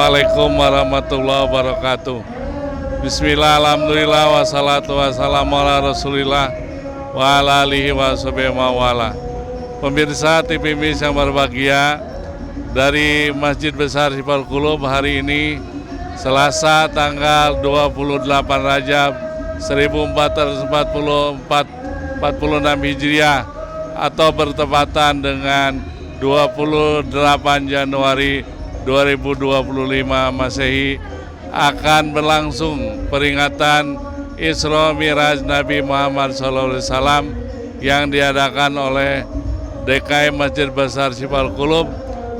Assalamualaikum warahmatullahi wabarakatuh. Bismillah, alhamdulillah, wassalatu wassalamu ala rasulillah wa ala alihi wa sahbihi mawala. Pemirsa TV Mis yang berbahagia, dari Masjid Besar Syifal Qulub hari ini Selasa tanggal 28 Rajab 1446 Hijriah atau bertepatan dengan 28 Januari 2025 Masehi akan berlangsung peringatan Isra Miraj Nabi Muhammad SAW yang diadakan oleh DKM Masjid Besar Syifal Qulub,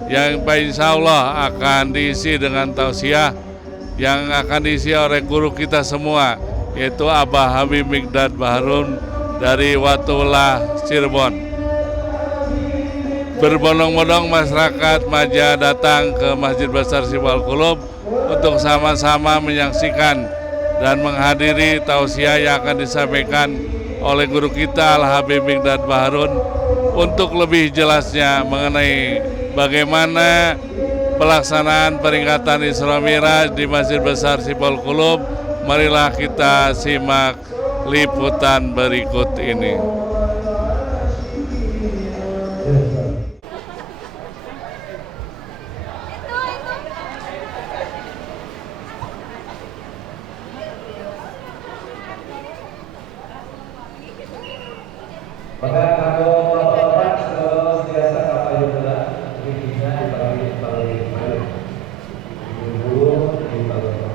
yang insya Allah akan diisi dengan tausiah yang akan diisi oleh guru kita semua, yaitu Abah Habib Mikdad Baharun dari Watullah Cirebon. Berbondong-bondong masyarakat Maja datang ke Masjid Besar Syifal Qulub untuk sama-sama menyaksikan dan menghadiri tausiah yang akan disampaikan oleh guru kita Al Habib Mikdad Baharun untuk lebih jelasnya mengenai bagaimana pelaksanaan peringatan Isra Miraj di Masjid Besar Syifal Qulub. Marilah kita simak liputan berikut ini. Maka kalau bapak-bapak senantiasa kapal juga bikinnya di paling dulu di paling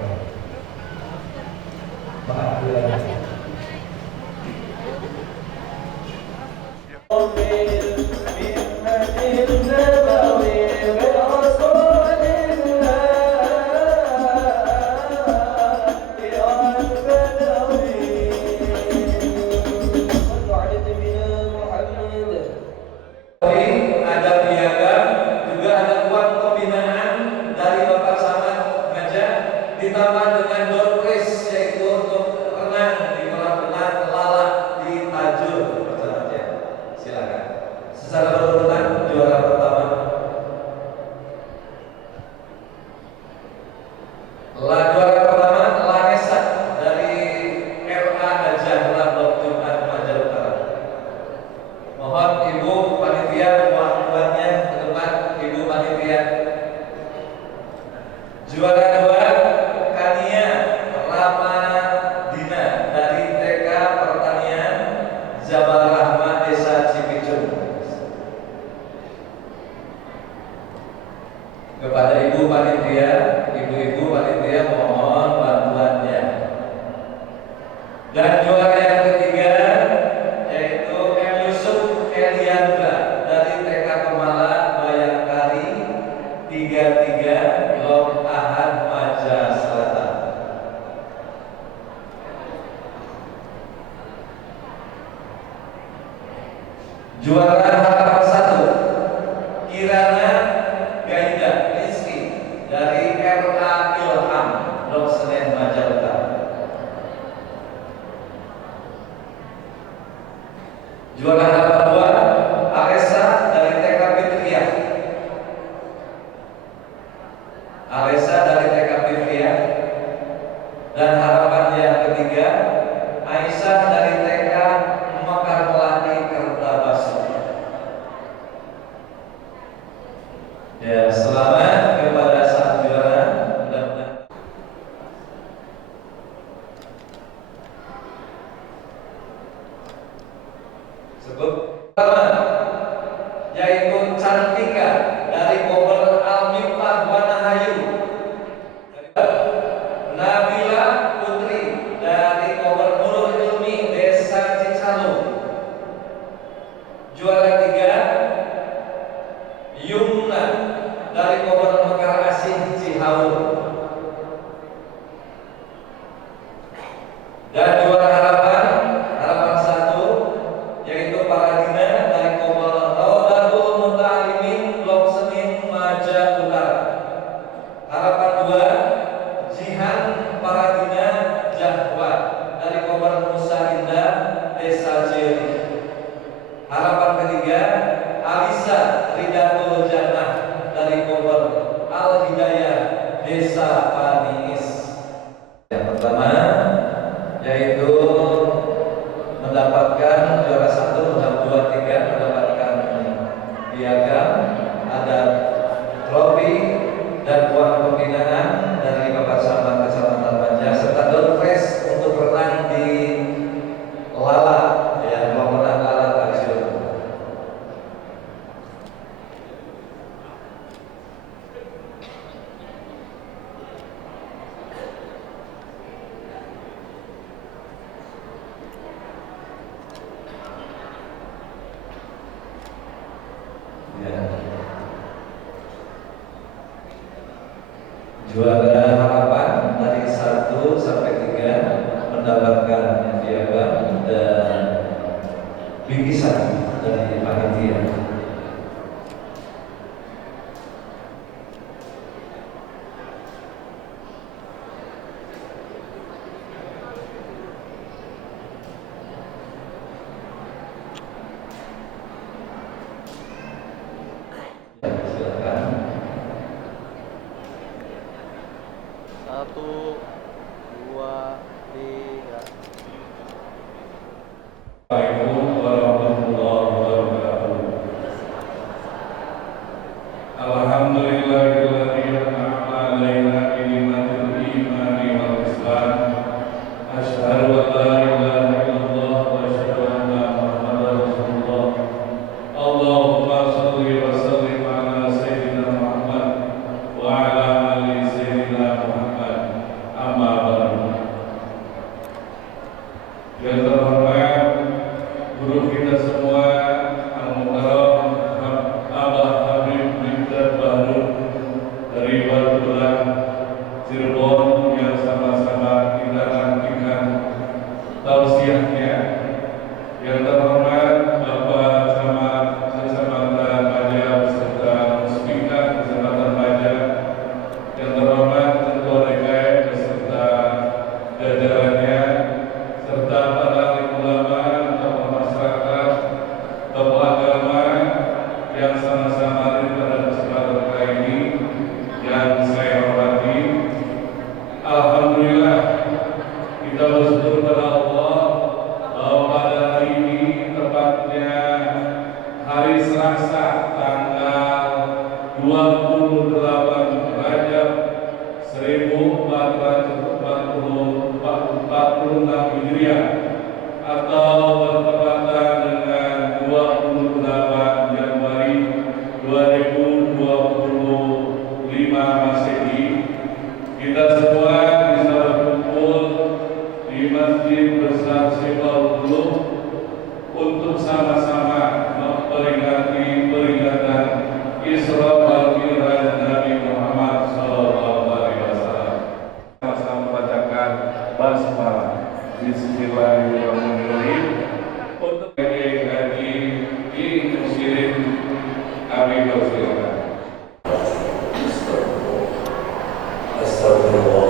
ditambah dengan door prize, yaitu untuk renang di kolam renang lalat di Tajur. Silakan. Secara berurutan juara pertama. Juara pertama Lanesa dari RA Hajah Labok Jumat Maja Utara. Mohon Ibu panitia mewakilkannya ke depan, Ibu panitia. Juara kedua Kania Ramadina dari TK Pertanian Jabal Rahmah Desa Cipicung. Kepada ibu panitia, ibu-ibu panitia mohon bantuannya. Dan juara yang ketiga yaitu M. Yusuf Eliandra dari TK Kemala Bayangkari 33 Blok Ahad Maja Selatan. Juara harapan 1 Kirana Gaida Rizki dari RA Ilham Blok Senen Maja Utara. Juara harapan 2 Aresa dari TK Fitriah. Aresa dari TK Fitriah. Dan harapan yang ketiga Aisyah dari TK Mekar Melati Kertabasu. Ya, selamat kepada sang juara. Mudah-mudahan sebut pertama yaitu Cantika dari Bogor Al-Miftah Wanahayu. Nabila Putri dari Bogor Nurul Ilmi Desa Cicalung. Juara 3 Yumna dari Bogor Mekar Asih Cihaur. Dan juara harapan 1 yaitu Paradina dari Bogor Raudatul Muta'alimin Blok Senin Maja Utara. Harapan 2 Jihan Paradina Jahwa dari Bogor Nusa Indah Desa Jeli. Harapan ketiga Alisa Ridatul Jannah dari Bogor Al Hidayah Desa Desa Paniis. Yang pertama yaitu mendapatkan juara 1, 2, 3 mendapatkan piagam, ada trofi dan uang pembinaan dari Bapak Camat Kecamatan Banjar serta door prize untuk renang di Lala, ya, kolam Lala Tajur. Ya. Juara harapan dari 1 sampai 3 mendapatkan piagam dan bingkisan dari panitia. Ya, silakan. 1, 2, 3. Assalamualaikum warahmatullahi wabarakatuh. Alhamdulillahilladzi an'ama 'alaina bi ni'matil imani wal islam. Asyhadu an la ilaha illallah wa asyhadu anna Muhammadar Rasulullah. Allahumma shalli wa sallim ala sayyidina Muhammad wa ala ali sayyidina Muhammad. Amma ba'du. Yang terhormat guru kita semua, Al-Mukarram Abah Habib Miftah Bahrul dari Batulah, Cirebon, yang sama-sama kita nantikan tausiahnya. Yang terhormat Bapak Camat Kecamatan Banjar beserta Muspika Kecamatan Banjar. Yang terhormat Ketua DKM beserta jajarannya, serta para alim ulama, tokoh masyarakat, tokoh agama yang sama-sama hadir pada kesempatan kali ini yang saya hormati. Alhamdulillah, kita bersyukur kepada Allah bahwa pada hari ini, tepatnya hari Selasa tanggal 28 Rajab 1446 Hijriah atau bertepatan dengan 28 Januari 2025 Masehi, kita semua bisa berkumpul di Masjid Besar Sibal Qulub untuk sama-sama memperingati peringatan Isra wal Mi'raj Nabi Muhammad SAW. Sama-sama membacakan basmalah. Bismillahirrahmanirrahim. Untuk haji di Muslim, kami bersilakan. Astagfirullah.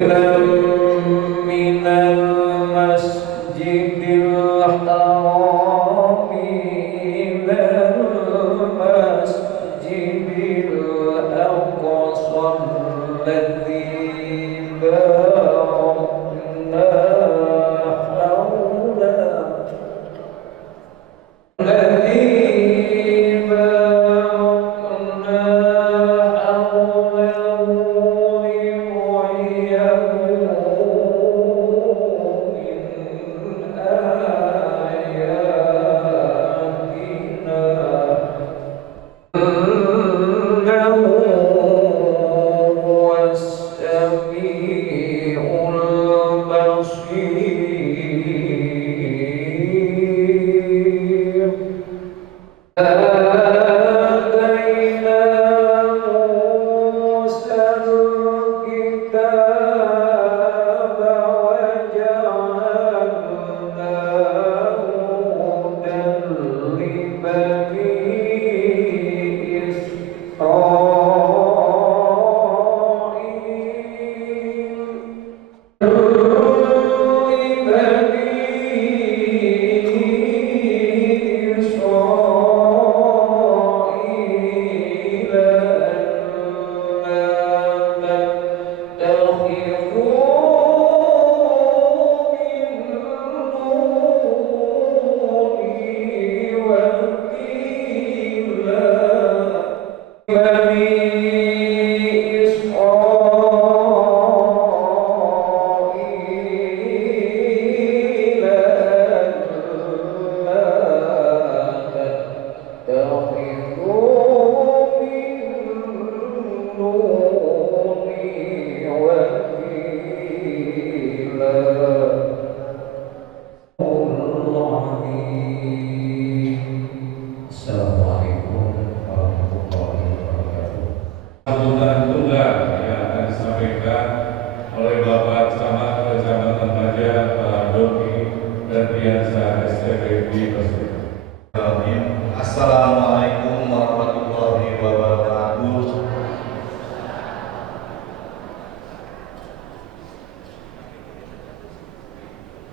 من المسجد الحرام إلى المسجد الأقصى الذي باركنا حوله Sambutan tunggal yang akan disampaikan oleh Bapak Camat Kecamatan Maja, Pak Doki dan Biasa STPD Persib. Assalamualaikum warahmatullahi wabarakatuh.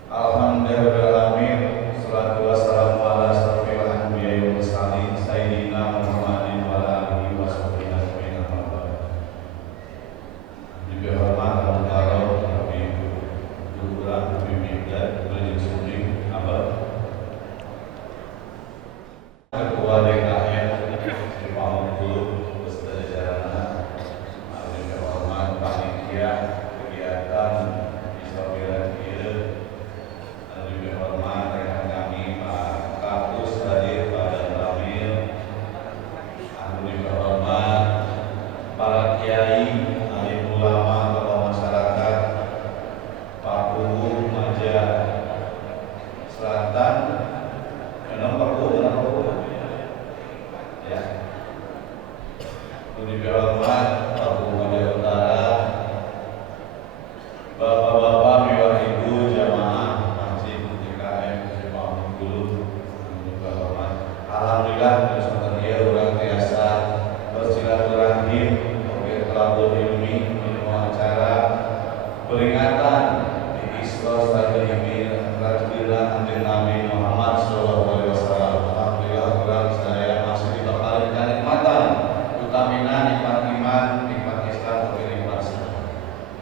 Alhamdulillahirrahmanirrahim. Salatu wassalamu ala asyrofil anbiya'i wal mursalin sayyidina Muhammadin wa ala alihi washabbihi ajmain. Dibahormat Al-Mukarram Habib Dukurang Habib Mibdad Beliau Suri Abad Ketua DKM Di Pamukul Beserta jajaran dibahormat panitia kegiatan Islamiyah dan dibahormat rekan kami Pak Kapus hadir pada Ramil, dibahormat para kiai, alim ulama, tokoh masyarakat, Pak Guru Maja Selatan, Pak Guru, ya, dibahormat Pak Guru Maja Utara, Bapak-bapak, ibu-ibu jamaah masjid DKM Sipamung dulu, dibahormat. Alhamdulillah bersama dia orang biasa bersilaturahim, berkelabu ilmi, acara peringatan di Isra Stabil Rajbilah Anti Nabi Muhammad SAW. Alhamdulillah orang saya masih diberikan kenikmatan, utamina nikmat iman, nikmat Islam, nikmat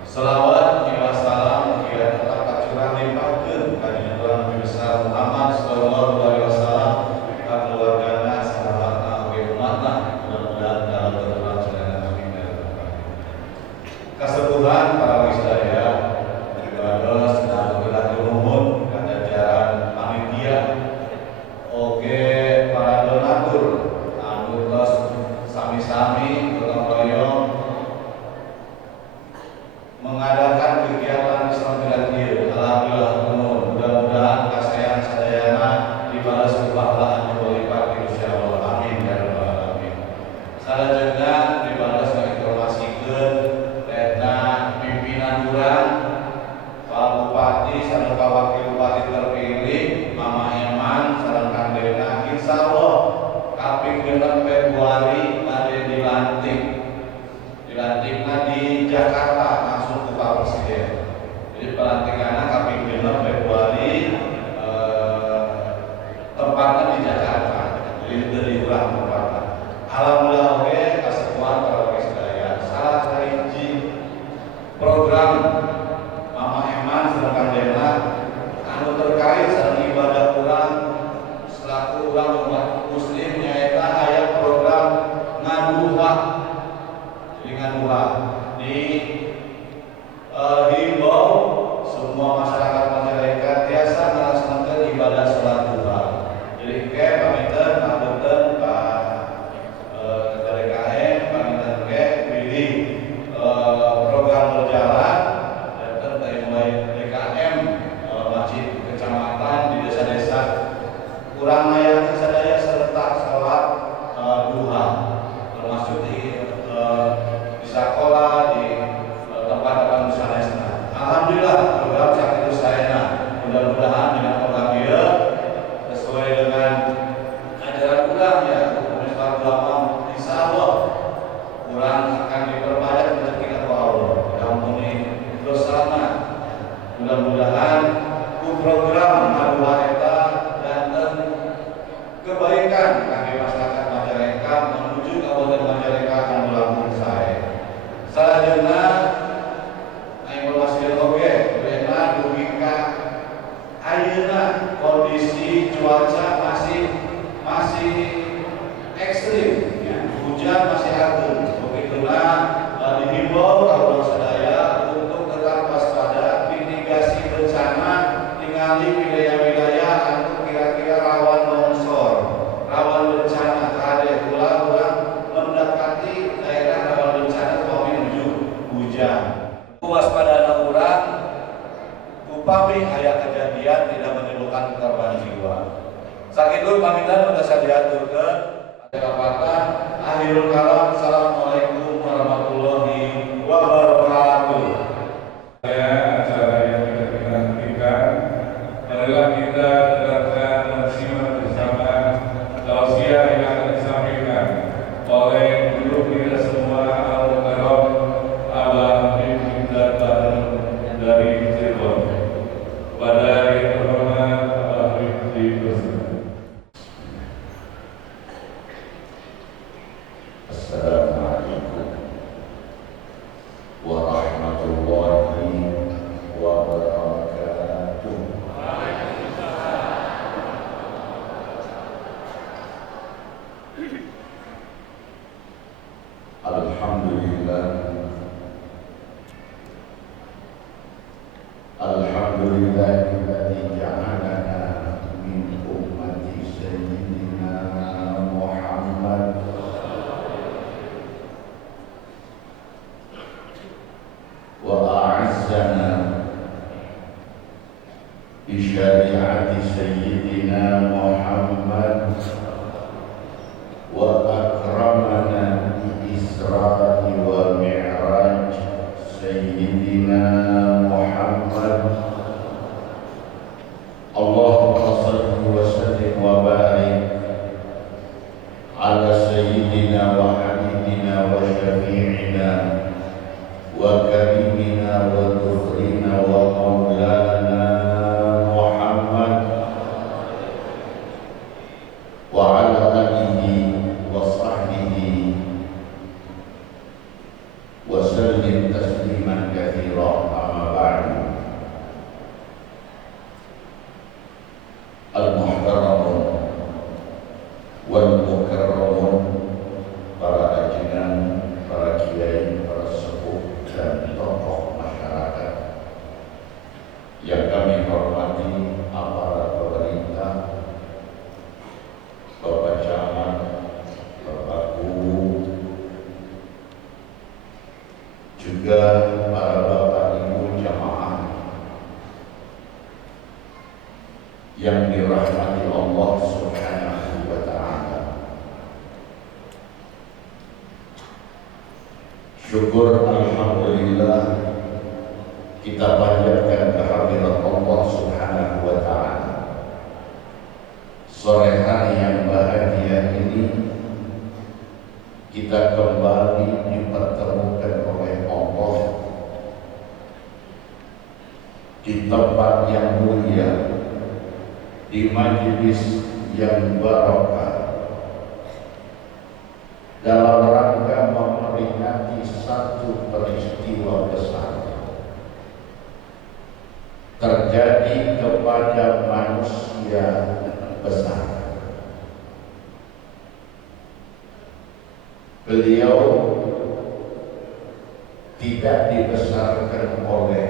selawat, salam, kita tetap curah limpahkan kanjeng Nabi besar Muhammad sallallahu alaihi wasallam ka keluargana sahabatna ugi umatna mudah-mudahan dalam keberlangsungan amin. Kasepuhan para wisdaya ibadah sedang berlaku nuhun ka jajaran panitia oge para donatur anu tos sami-sami gotong royong mengadakan kegiatan Islam Filatil. Alhamdulillah mudah-mudahan kasayan sadayana dibalas pahala anu berlipat insyaallah. Amin ya rabbal alamin. Salajengna dibalas informasikeun retna pimpinan urang Pak Bupati sareng Pak Wakil Bupati terpilih Mama Eman sareng Kang Dena insyaallah kaping 6 Februari bade dilantikna di Jakarta langsung ke Pak Presiden. Jadi pelantikannya kaping 6 Februari, tempatnya di Jakarta. Jadi dari ulang tempatnya. Alhamdulillah oke, kasepuan para oke sedaya. Salah sahiji program Mama Eman sedangkan Dena anu terkait sareng ibadah urang selaku urang umat muslim nyaeta aya program ngaduha. Jadi ngaduha di himbau semua masyarakat Majalengka biasa melaksanakan ibadah sholat duha. Jadi ke pamiten ngapunten ka DKM pamiten ke pilih program berjalan dan dari mulai DKM masjid kecamatan di desa-desa kurang aya sadaya serta sholat duha termasuk di sekolah di tempat-tempat nusanesna. Alhamdulillah program saat itu saya mudah-mudahan dengan program dia sesuai dengan ajaran ulang ya hukum Islam ulama insyaallah kurang akan diperbanyak rezeki dari Allah. Mudah-mudahan dosana. Mudah-mudahan ku program madua eta dan kebaikan bagi masyarakat Majalengka menuju Kabupaten Majalengka anu lamun sae. Salajengna informasi oge beuna dugi ka ayeuna kondisi cuaca masih ekstrim ya. Hujan masih agung. Begitulah dihimbau kaula sadaya untuk tetap waspada mitigasi bencana ningali wilayah-wilayah anu kira-kira rawan longsor, rawan bencana kade urang mendekati daerah rawan bencana menuju hujan. Waspada urang upami aya kejadian tidak menimbulkan korban jiwa. Sakitu pamitan udah saya diaturkeun kesempatan akhirul kalam. Assalamualaikum warahmatullahi wabarakatuh. Acara yang kita nantikan adalah kita dengarkan dan simak bersama tausiah yang akan disampaikan oleh guru kita semua Al-Mukarram Abah Habib Baru dari Cirebon. Kepada yang terhormat Abah Habib dipersilakan. Assalamualaikum warahmatullahi wabarakatuh. Alhamdulillah. Alhamdulillahilladzi ja'alana min ummati sayyidina Muhammad wa a'azzana bi syari'ati sayyidina Muhammad wa akramana bi Isra'i wa Mi'raj sayyidina Muhammad. Allahumma salli wa sallim wa barik ala sayyidina wa habibina wa syafi'ina wa karimina wa dhukhrina wa maulana Muhammad wa ala alihi wa sahbihi wa sallim tasliman katsira. Amma ba'du. Al-muhtaramun wal mukarramun, para ajudan, para kiai, para sepuh dan tokoh masyarakat yang kami hormati, aparat pemerintah, Bapak Camat, Bapak Guru, juga para bapak ibu jamaah yang dirahmati Allah Subhanahu wa ta'ala. Syukur alhamdulillah kita panjatkan kehadirat Allah Subhanahu wa ta'ala. Sore hari yang bahagia ini kita kembali dipertemukan oleh Allah di tempat yang mulia, di majelis yang barokah, dalam rangka memperingati satu peristiwa besar terjadi kepada manusia besar. Beliau tidak dibesarkan oleh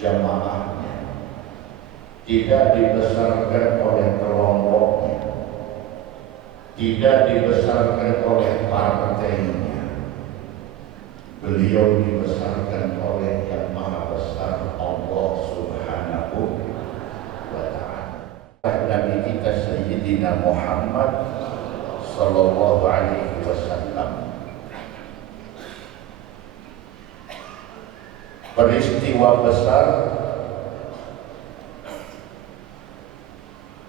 jamaahnya, tidak dibesarkan oleh kelompoknya, tidak dibesarkan oleh partainya. Beliau dibesarkan oleh Yang Maha Besar, Allah Subhanahu wa Ta'ala. Nabi kita Sayyidina Muhammad Sallallahu Alaihi Wasallam. Peristiwa besar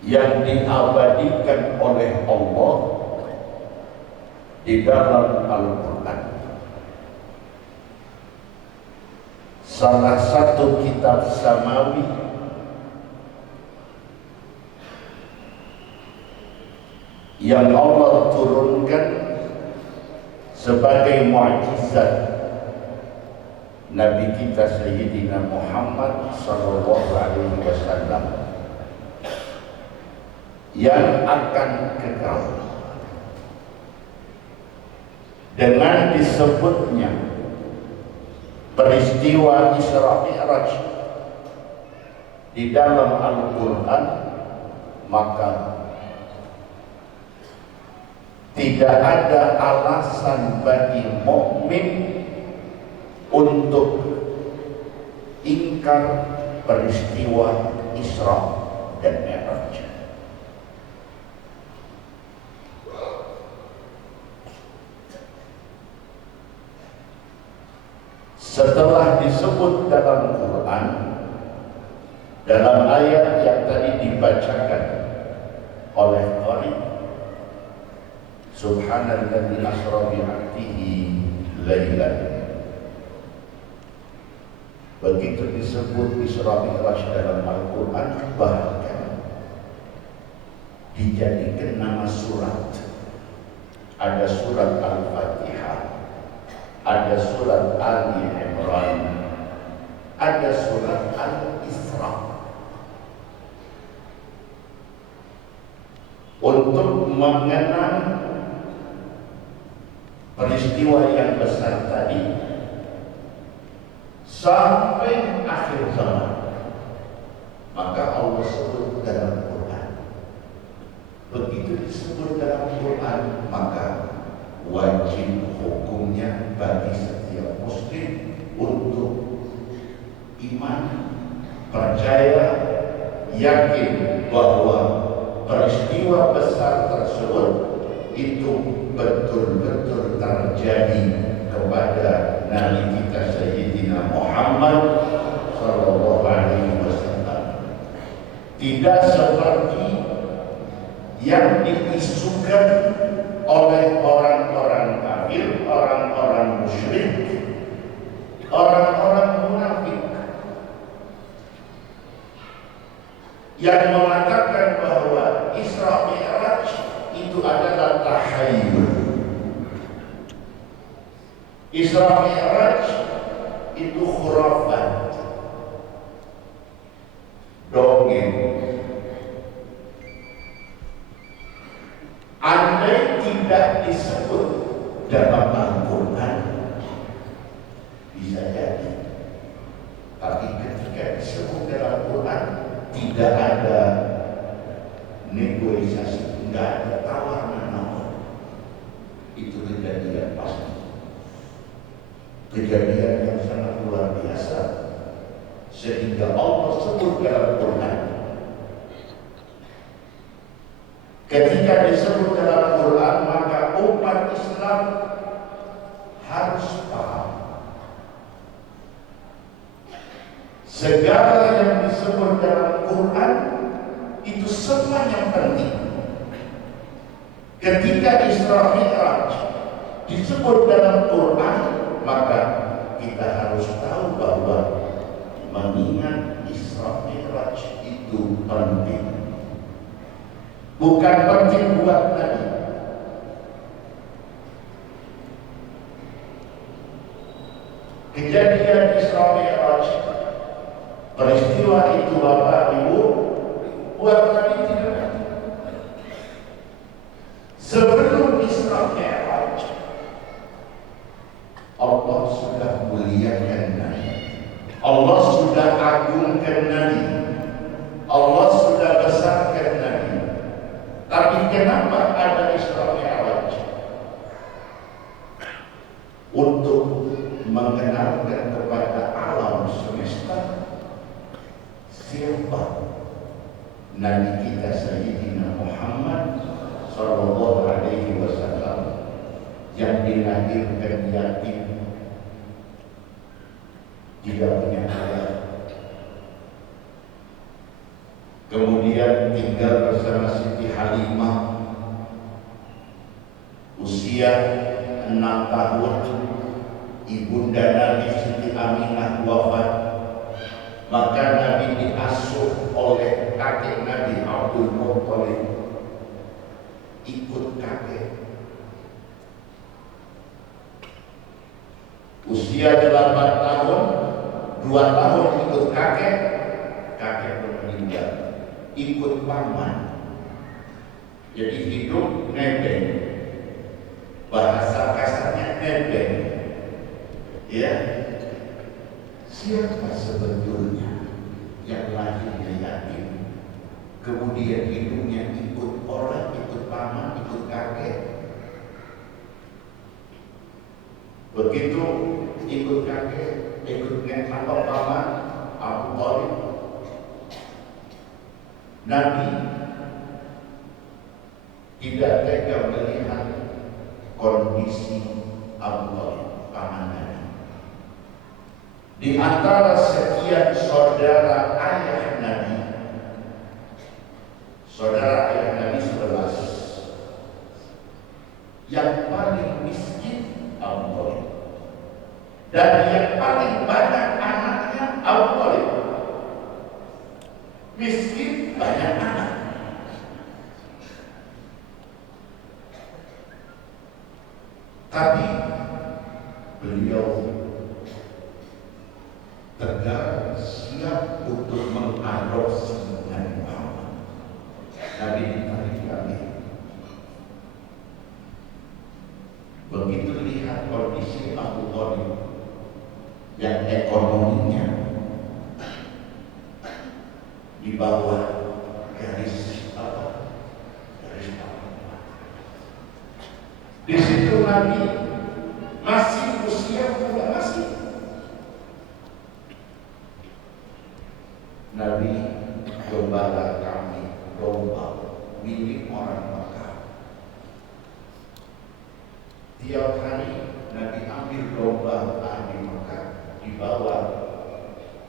yang diabadikan oleh Allah di dalam Al-Quran. Salah satu kitab samawi yang Allah turunkan sebagai mukjizat Nabi kita Sayyidina Muhammad Sallallahu Alaihi Wasallam yang akan kekal, dengan disebutnya peristiwa Isra Mi'raj di dalam Al-Quran, maka tidak ada alasan bagi mukmin untuk ingkar peristiwa Isra dan Mi'raj. Setelah disebut dalam Quran, dalam ayat yang tadi dibacakan oleh qari, Subhanalladzi asra bi 'abdihi lailan. Begitu disebut Isra Mi'raj dalam Al-Quran, bahkan dijadikan nama surat. Ada surat Al-Fatihah, ada surat Ali Imran, ada surat Al-Isra, untuk mengenang peristiwa yang besar tadi sampai akhir zaman. Maka Allah sebut dalam Quran. Begitu disebut dalam Quran, maka wajib hukumnya bagi setiap muslim untuk iman, percaya, yakin bahwa peristiwa besar tersebut itu betul-betul terjadi kepada Nabi kita Sayyidina Muhammad Sallallahu Alaihi Wasallam. Tidak seperti yang diisukan oleh orang-orang kafir, orang-orang musyrik, orang-orang munafik yang mengatakan bahwa Isra Mi'raj itu adalah tahayyul. Isra Mi'raj itu khurafat, dongeng. Andai tidak disebut dalam Al-Quran, bisa jadi. Tapi ketika disebut dalam Quran, tidak ada negosiasi, tidak ada tawar-menawar. Itu kejadian pasti, kejadian yang sangat luar biasa, sehingga Allah sebut dalam Quran. Ketika disebut dalam Quran, maka umat Islam harus paham segala yang disebut dalam Quran itu semuanya penting. Ketika Isra Mi'raj disebut dalam Quran, maka kita harus tahu bahwa mengingat Isra Mi'raj itu penting. Bukan penting buat Nabi. Kejadian Isra Mi'raj, peristiwa itu Bapak Ibu, buat Nabi tidak penting. Sebelum Isra Mi'raj, Allah sudah muliakan Nabi, Allah sudah agungkan Nabi, Allah sudah besarkan Nabi. Tapi kenapa ada Isra Mi'raj? Untuk mengenalkan kepada alam semesta siapa Nabi kita Sayyidina Muhammad Sallallahu Alaihi Wasallam yang dilahirkan yatim, tidak punya ayah, kemudian tinggal bersama Siti Halimah usia 6 tahun. Ibunda Nabi Siti Aminah wafat, maka Nabi diasuh oleh kakek Nabi Abdul Muttalib, ikut kakek. Usia 8 tahun, 2 tahun ikut kakek, kakek meninggal, ikut paman. Jadi hidup nebeng, bahasa kasarnya nebeng. Ya, siapa sebetulnya yang lahirnya yatim, kemudian hidupnya ikut orang, ikut paman, ikut kakek? Begitu ikut kakek, ikut nenek atau paman, Abu Thalib, Nabi tidak tega melihat kondisi Abu Thalib, paman Nabi. Di antara sekian saudara ayah Nabi, saudara ayah Nabi 11, yang paling miskin Abu Thalib, dan yang paling banyak anaknya Abu Thalib. Miskin, banyak anak. Tapi beliau tegar siap untuk mengadopsi Nabi Muhammad. Nabi ditarik lagi. Begitu lihat kondisi Abu Thalib yang ekonominya di bawah garis apa? Garis bawah. Di situ Nabi masih usia muda, masih. Nabi gembala kami domba milik orang Mekah. Tiap hari Nabi ambil domba ahli Mekah, dibawa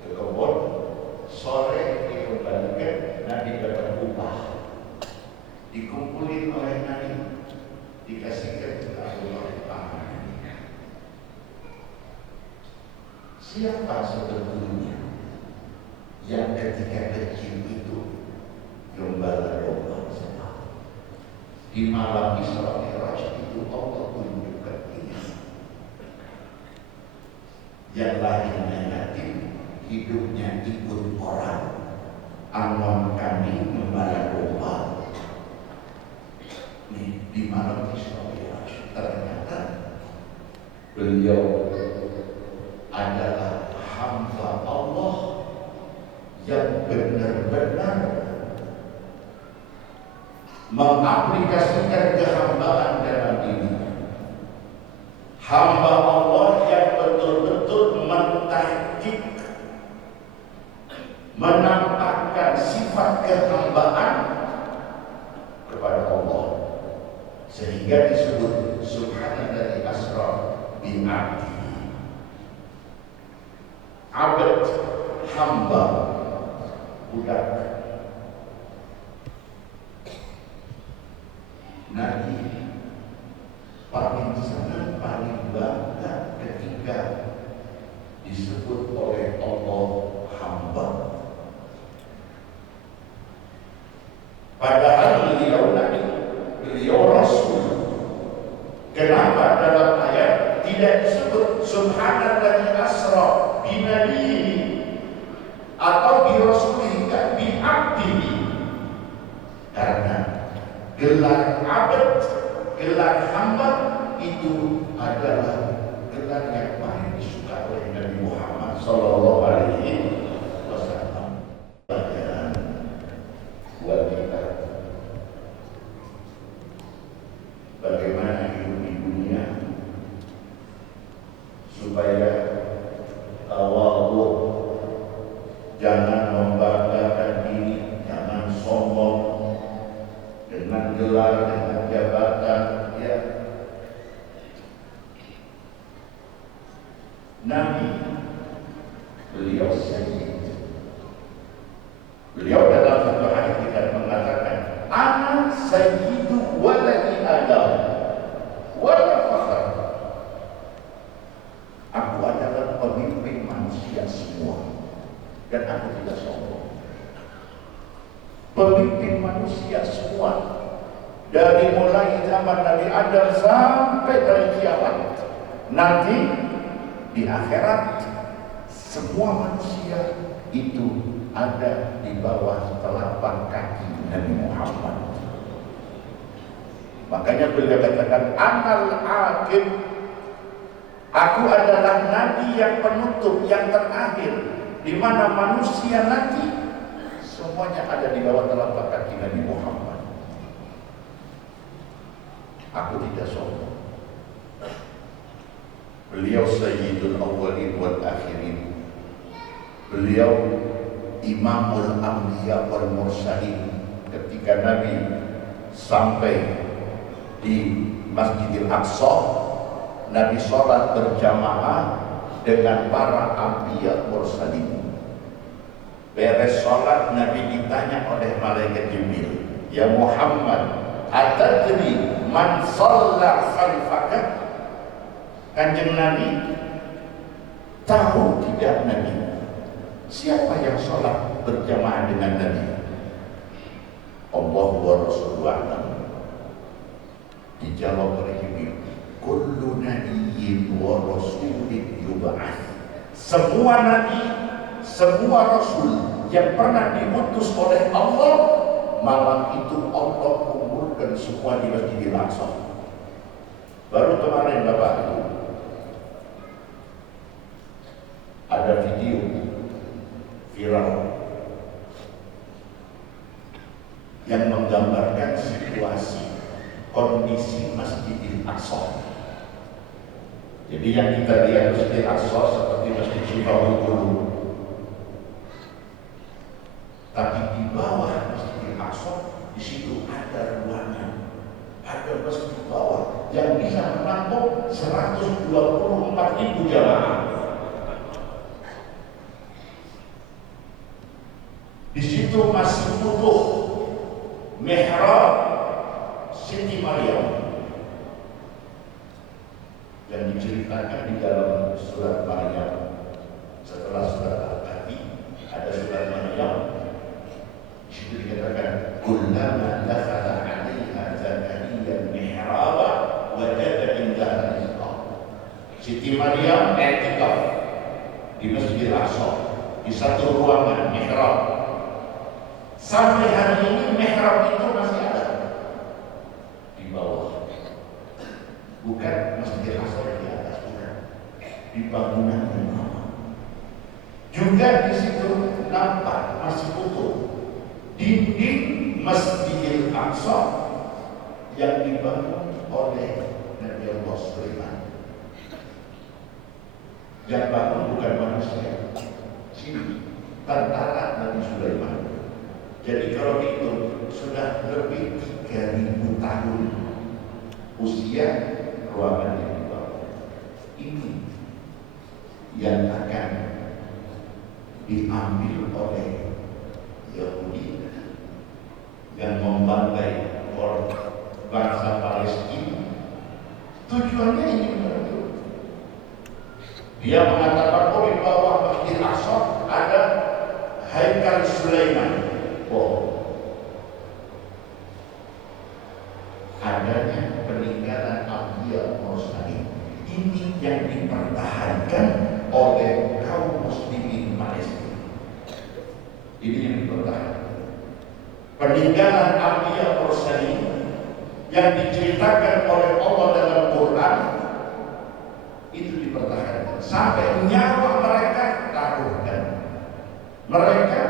ke kebun, sore dikembalikan, Nabi dapat upah, dikumpulin oleh Nabi, dikasihkan ke Abu Thalib. Siapa sebetulnya yang ketika kecil itu gembala domba semua? Di malam Isra Mi'raj itu Allah tunjukkan ini, yang lahirnya yatim, hidupnya ikut orang, anon kami gembala domba. Nih, di malam Isra Mi'raj ternyata beliau adalah hamba Allah yang benar-benar mengaplikasikan kehambaan dalam dirinya. Hamba Allah yang betul-betul mentahqiq, menampakkan sifat kehambaan kepada Allah, sehingga disebut subhanalladzi asra bi 'abdihi. Abd, hamba, budak. Nabi paling senang, paling bangga ketika disebut oleh Allah Padahal beliau Nabi, beliau Rasul. Kenapa dalam ayat tidak disebut subhanalladzi asra bi nabiyhi atau bi rasulihi bi abdihi? Karena gelar abd, gelar hamba itu adalah gelar yang paling disuka oleh Nabi Muhammad sallallahu alaihi wasallam. Pelajaran buat kita bagaimana hidup di dunia supaya tawadhu, jangan membanggakan diri, jangan sombong dengan gelar, dengan jabatan, ya. Nabi, beliau sayyid. Beliau dalam satu hadis kita mengatakan, ana sayyidu waladi Adam wala fakhr. Aku adalah pemimpin manusia semua dan aku tidak sombong. Pemimpin manusia semua dari mulai zaman Nabi Adam sampai dari kiamat. Nanti di akhirat semua manusia itu ada di bawah telapak kaki Nabi Muhammad. Makanya beliau katakan anal akhir, aku adalah nabi yang penutup, yang terakhir, di mana manusia nanti semuanya ada di bawah telapak kaki Nabi Muhammad. Aku tidak sombong. Beliau sayyidul awwalin wal akhirin. Beliau imamul anbiya wal mursalin. Ketika Nabi sampai di Masjidil Aqsa, Nabi sholat berjamaah dengan para anbiya mursalin. Beres sholat, Nabi ditanya oleh malaikat Jibril, ya Muhammad, atadri man shalla khalfaka? Kanjeng Nabi, tahu tidak Nabi siapa yang sholat berjamaah dengan Nabi? Allah wa Rasulullah a'lam. Dijawab oleh Jibril, kullu nabiyyin wa rasulin yub'ats. Semua nabi, semua rasul yang pernah diutus oleh Allah, malam itu Allah kumpulkan semua di Masjidil Aqsa. Baru kemarin Bapak itu ada video viral yang menggambarkan situasi kondisi Masjidil Aqsa. Jadi yang kita lihat Masjidil Aqsa seperti Masjid Syifa'ul Qulub, tapi di bawah Masjidil Aqsa di situ ada ruangan, ada masjid di bawah yang bisa menampung 124.000 jamaah. Di situ masih utuh mihrab Siti Maryam yang diceritakan di dalam surat Maryam. Setelah surat Al-Kahfi ada surat Maryam. Di situ dikatakan kullama dakhala 'alaiha zakariya mihraba wajada indaha rizqa. Siti Maryam i'tikaf di Masjidil Aqsa di satu ruangan mihrab. Sampai hari ini mihrab itu masih ada di bawah, bukan Masjidil Aqsa yang di atas, bukan, di bangunan yang lama. Juga di situ nampak masih utuh dinding Masjidil Aqsa yang dibangun oleh Nabi Allah Sulaiman. Yang bangun bukan manusia, sini tentara Nabi Sulaiman. Jadi kalau itu sudah lebih 3.000 tahun usia ruangan yang dibangun. Ini yang akan diambil oleh Yahudi yang membantai bangsa Palestina. Tujuannya ini menuju. Dia mengatakan, oh di bawah Masjid Aqsa ada Haikal Sulaiman. Oh, peninggalan Anbiya Mursalin yang diceritakan oleh Allah dalam Quran itu dipertahankan sampai nyawa mereka taruhkan. Mereka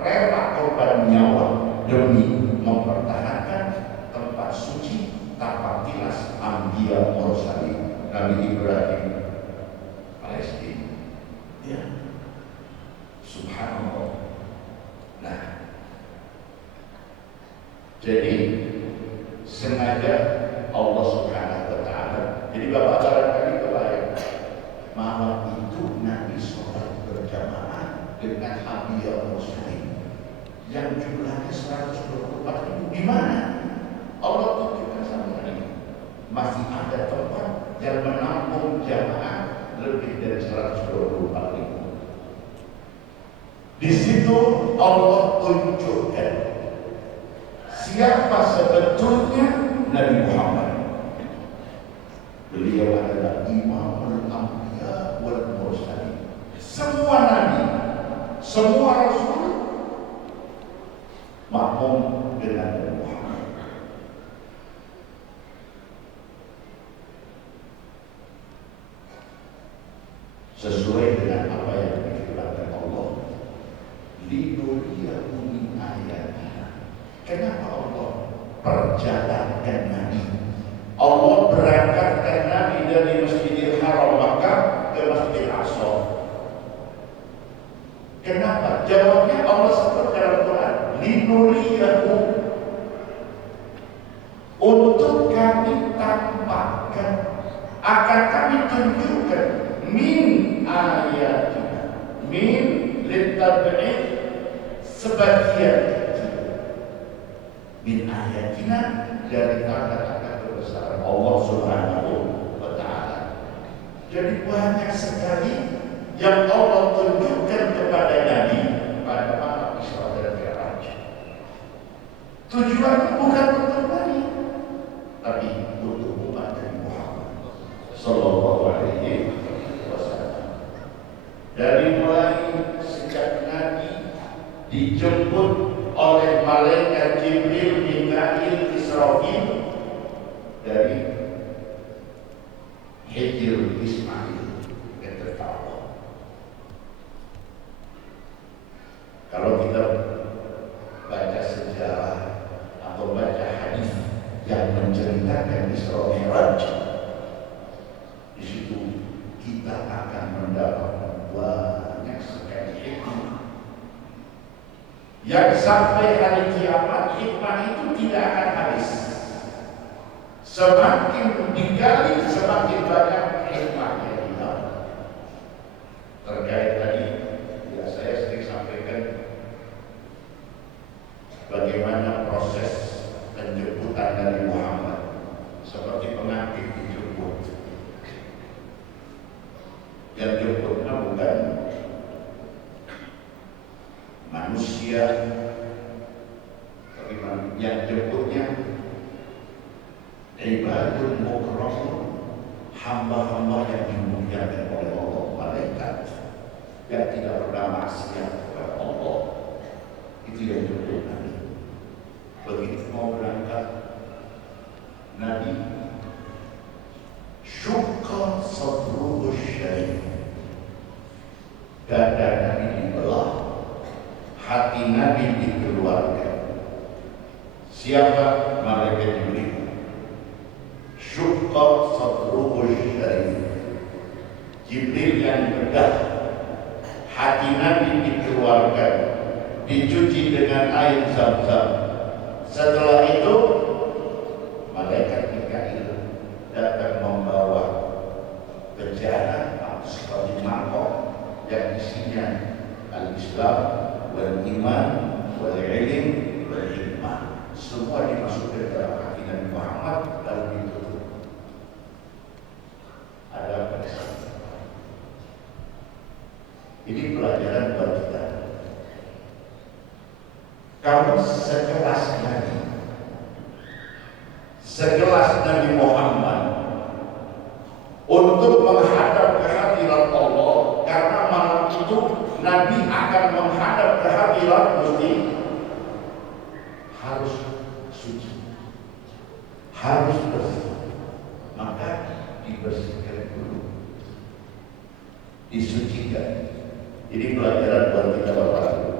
rela korban nyawa demi mempertahankan tempat suci tapak tilas Anbiya Mursalin, Nabi Ibrahim, Palestina. Ya, subhanallah. Nah, jadi sengaja Allah Subhanahu wa Ta'ala. Jadi Bapak barangkali kebayang malam itu Nabi sholat berjamaah dengan Anbiya Mursalin yang jumlahnya 124.000. Di mana? Allah tunjukkan sama ini masih ada tempat yang menampung jamaah lebih dari 124.000. Di situ Allah tunjukkan siapa sebetulnya Nabi Muhammad. Beliau adalah Imamul Anbiya wal Mursalin. Semua nabi, semua rasul makmum dengan Nabi Muhammad. Sesuai dengan apa yang difirmankan Allah, linuriyahu min ayatina. Kenapa Allah perjalankan Nabi? Allah berangkatkan Nabi dari Masjidil Haram Makkah ke Masjidil Aqsa. Kenapa? Jawabnya Allah sebut dalam Quran, linuriyahu, untuk kami tampakkan, akan kami tunjukkan min ayatina. Min litab'id, sebagian min ayatina, dari tanda-tanda kebesaran Allah Subhanahu wa Ta'ala. Jadi banyak sekali yang Allah tunjukkan kepada Nabi pada malam Isra dan Mi'raj. Tujuannya bukan untuk Nabi, tapi untuk umat Nabi Muhammad sallallahu alaihi wasallam. Dari mulai sejak Nabi dijemput oleh malaikat Jibril, Mikail, Israfil dari Hijr Ismail ke Tertawa. Kalau kita baca sejarah atau baca hadis yang menceritakan Isra Mi'raj, di situ kita akan mendapat banyak sekali hikmah yang sampai hari kiamat hikmah itu tidak akan habis. Semakin digali semakin banyak hikmahnya di dalam. Terkait tadi ya saya sering sampaikan bagaimana proses penjemputan dari Muhammad, seperti pengantin dijemput. Yang jemputnya bukan manusia, tapi yang jemputnya ibadun mukramun, hamba-hamba yang dimuliakan oleh Allah, malaikat yang tidak pernah maksiat kepada Allah. Itu yang jemput Nabi. Begitu mau berangkat Nabi, syukka sadruhu syarif, dada Nabi dibelah, hati Nabi dikeluarkan. Siapa? Malaikat Jibril. Syukka sadruhu syarif, Jibril yang bedah, hati Nabi dikeluarkan, dicuci dengan air Zam-Zam. Setelah itu malaikat Mikail datang membawa bejana seperti mangkok yang isinya al-Islam wal iman wal ilm wal hikmah, semua dimasukkan dalam hati Nabi Muhammad lalu ditutup. Ada pada saat ini pelajaran buat kita. Kalau sekelas Nabi, sekelas Nabi Muhammad untuk menghadap ke hadirat Allah, karena malam itu Nabi akan menghadap ke hadirat Gusti suci, harus bersih, maka dibersihkan dulu, disucikan. Ini pelajaran buat kita Bapak Ibu.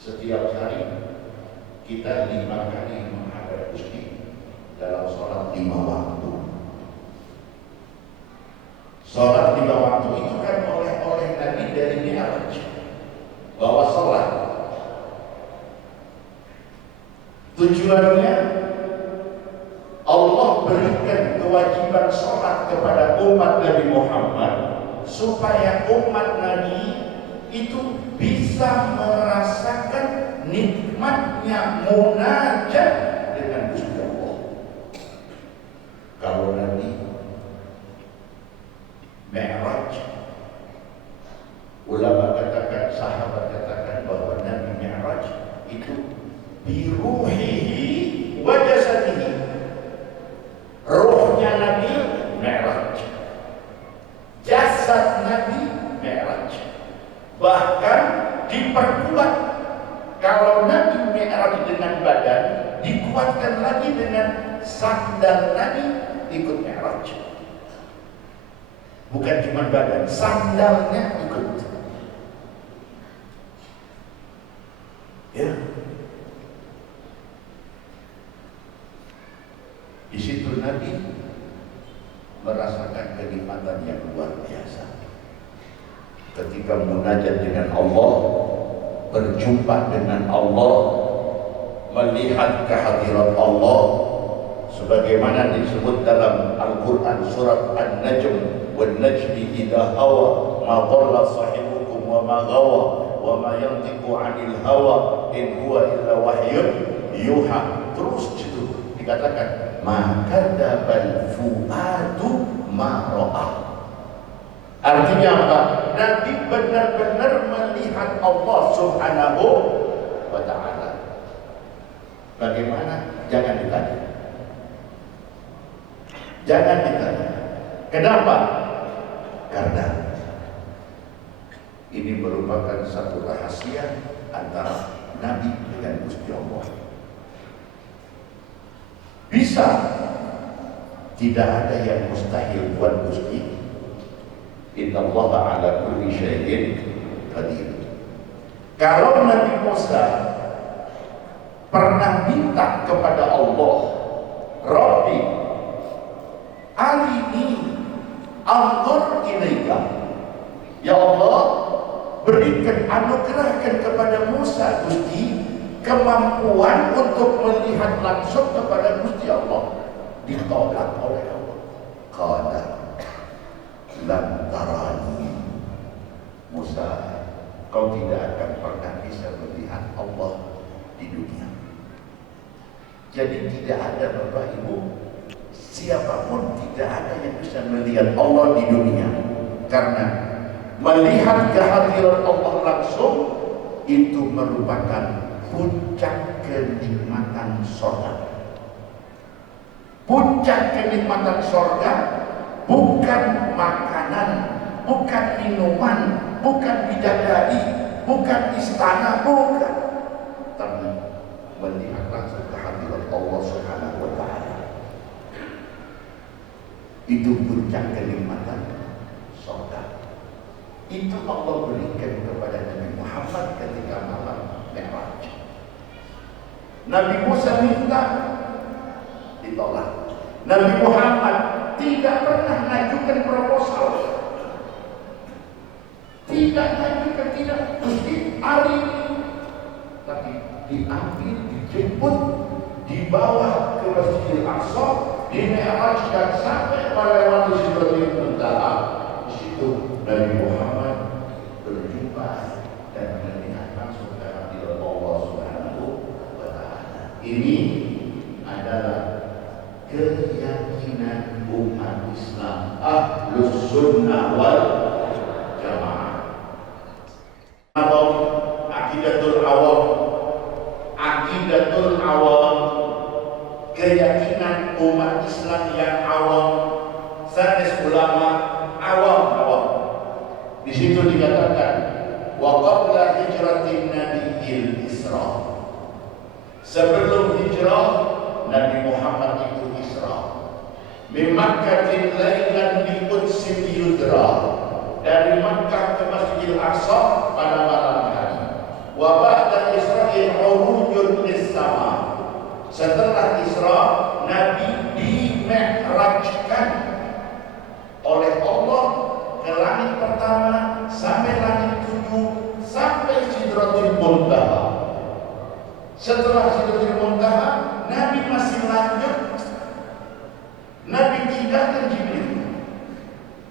Setiap hari kita 5 kali menghadap Gusti dalam sholat 5 waktu. Sholat 5 waktu itu kan oleh Nabi dari Mi'raj, bahwa sholat tujuannya Allah berikan kewajiban sholat kepada umat Nabi Muhammad supaya umat Nabi itu bisa merasakan nikmatnya munajat dengan Gusti Allah. Kalau Nabi Mi'raj, ulama katakan, sahabat katakan bahwa Nabi Mi'raj itu biruhihi wa jasadihi, rohnya Nabi Mi'raj, jasad Nabi Mi'raj. Bahkan diperkuat, kalau Nabi Mi'raj dengan badan, dikuatkan lagi dengan sandal Nabi ikut Mi'raj. Bukan cuma badan, sandalnya ikut. Ya. Di situ Nabi merasakan kenikmatan yang luar biasa. Ketika munajat dengan Allah, berjumpa dengan Allah, melihat kehadiran Allah, sebagaimana disebut dalam Al-Quran surat An-Najm, wan najmi idha hawa ma dhalla sahibukum wa ma ghawa wa ma yantiqu 'anil hawa in huwa illa wahyun yuha. Terus itu dikatakan maka dabal fuadu ma ra'a. Artinya apa? Nabi benar-benar melihat Allah Subhanahu wa ta'ala. Bagaimana? Jangan ditanya. Jangan ditanya. Kenapa? Karena ini merupakan satu rahasia antara Nabi dengan Gusti Allah. Bisa, tidak ada yang mustahil buat Gusti. Innallaha ala kulli syai'in qadir. Kalau Nabi Musa pernah minta kepada Allah, Rabbi arini anzur ilaika, ya Allah, berikan, anugerahkan kepada Musa Gusti kemampuan untuk melihat langsung kepada Gusti Allah. Ditolak oleh Allah. Qala lam tarani, Musa, kau tidak akan pernah bisa melihat Allah di dunia. Jadi tidak ada Bapak Ibu, siapapun tidak ada yang bisa melihat Allah di dunia. Karena melihat kehadiran Allah langsung itu merupakan puncak kenikmatan surga. Puncak kenikmatan surga bukan makanan, bukan minuman, bukan bidadari, bukan istana, bukan, tapi melihat langsung kehadiran Allah Subhanahu wa ta'ala. Itu puncak kenikmatan surga. Itu Allah berikan kepada Nabi Muhammad ketika malam Mi'raj. Nabi Musa minta, ditolak. Nabi Muhammad tidak pernah mengajukan proposal, tidak mengajukan, tidak mesti hari ini, tapi diambil, dijemput, dibawa ke Masjidil Aqsa, di Mi'raj dan sampai melewati Sidratul Muntaha. Di situ Nabi Muhammad berjumpa dan melihat langsung kehadiran Allah Subhanahu wa ta'ala. Ini adalah keyakinan umat Islam Ahlus Sunnah wal Jamaah. Atau akidatul awam, akidatul awam, keyakinan umat Islam yang awam, sanes ulama awam. Di situ dikatakan wa qabla hijratin nabiyil Isra, Makkatin lailan li qudsin yudra, dari Makkah ke Masjidil Aqsa pada malam hari. Wa ba'da Isra'il urujun lis-sama, setelah Isra Nabi di-mi'rajkan oleh Allah ke langit pertama sampai langit 7 sampai Sidratul Muntaha. Setelah Sidratul Muntaha Nabi masih lanjut. Nabi tinggalkan Jibril.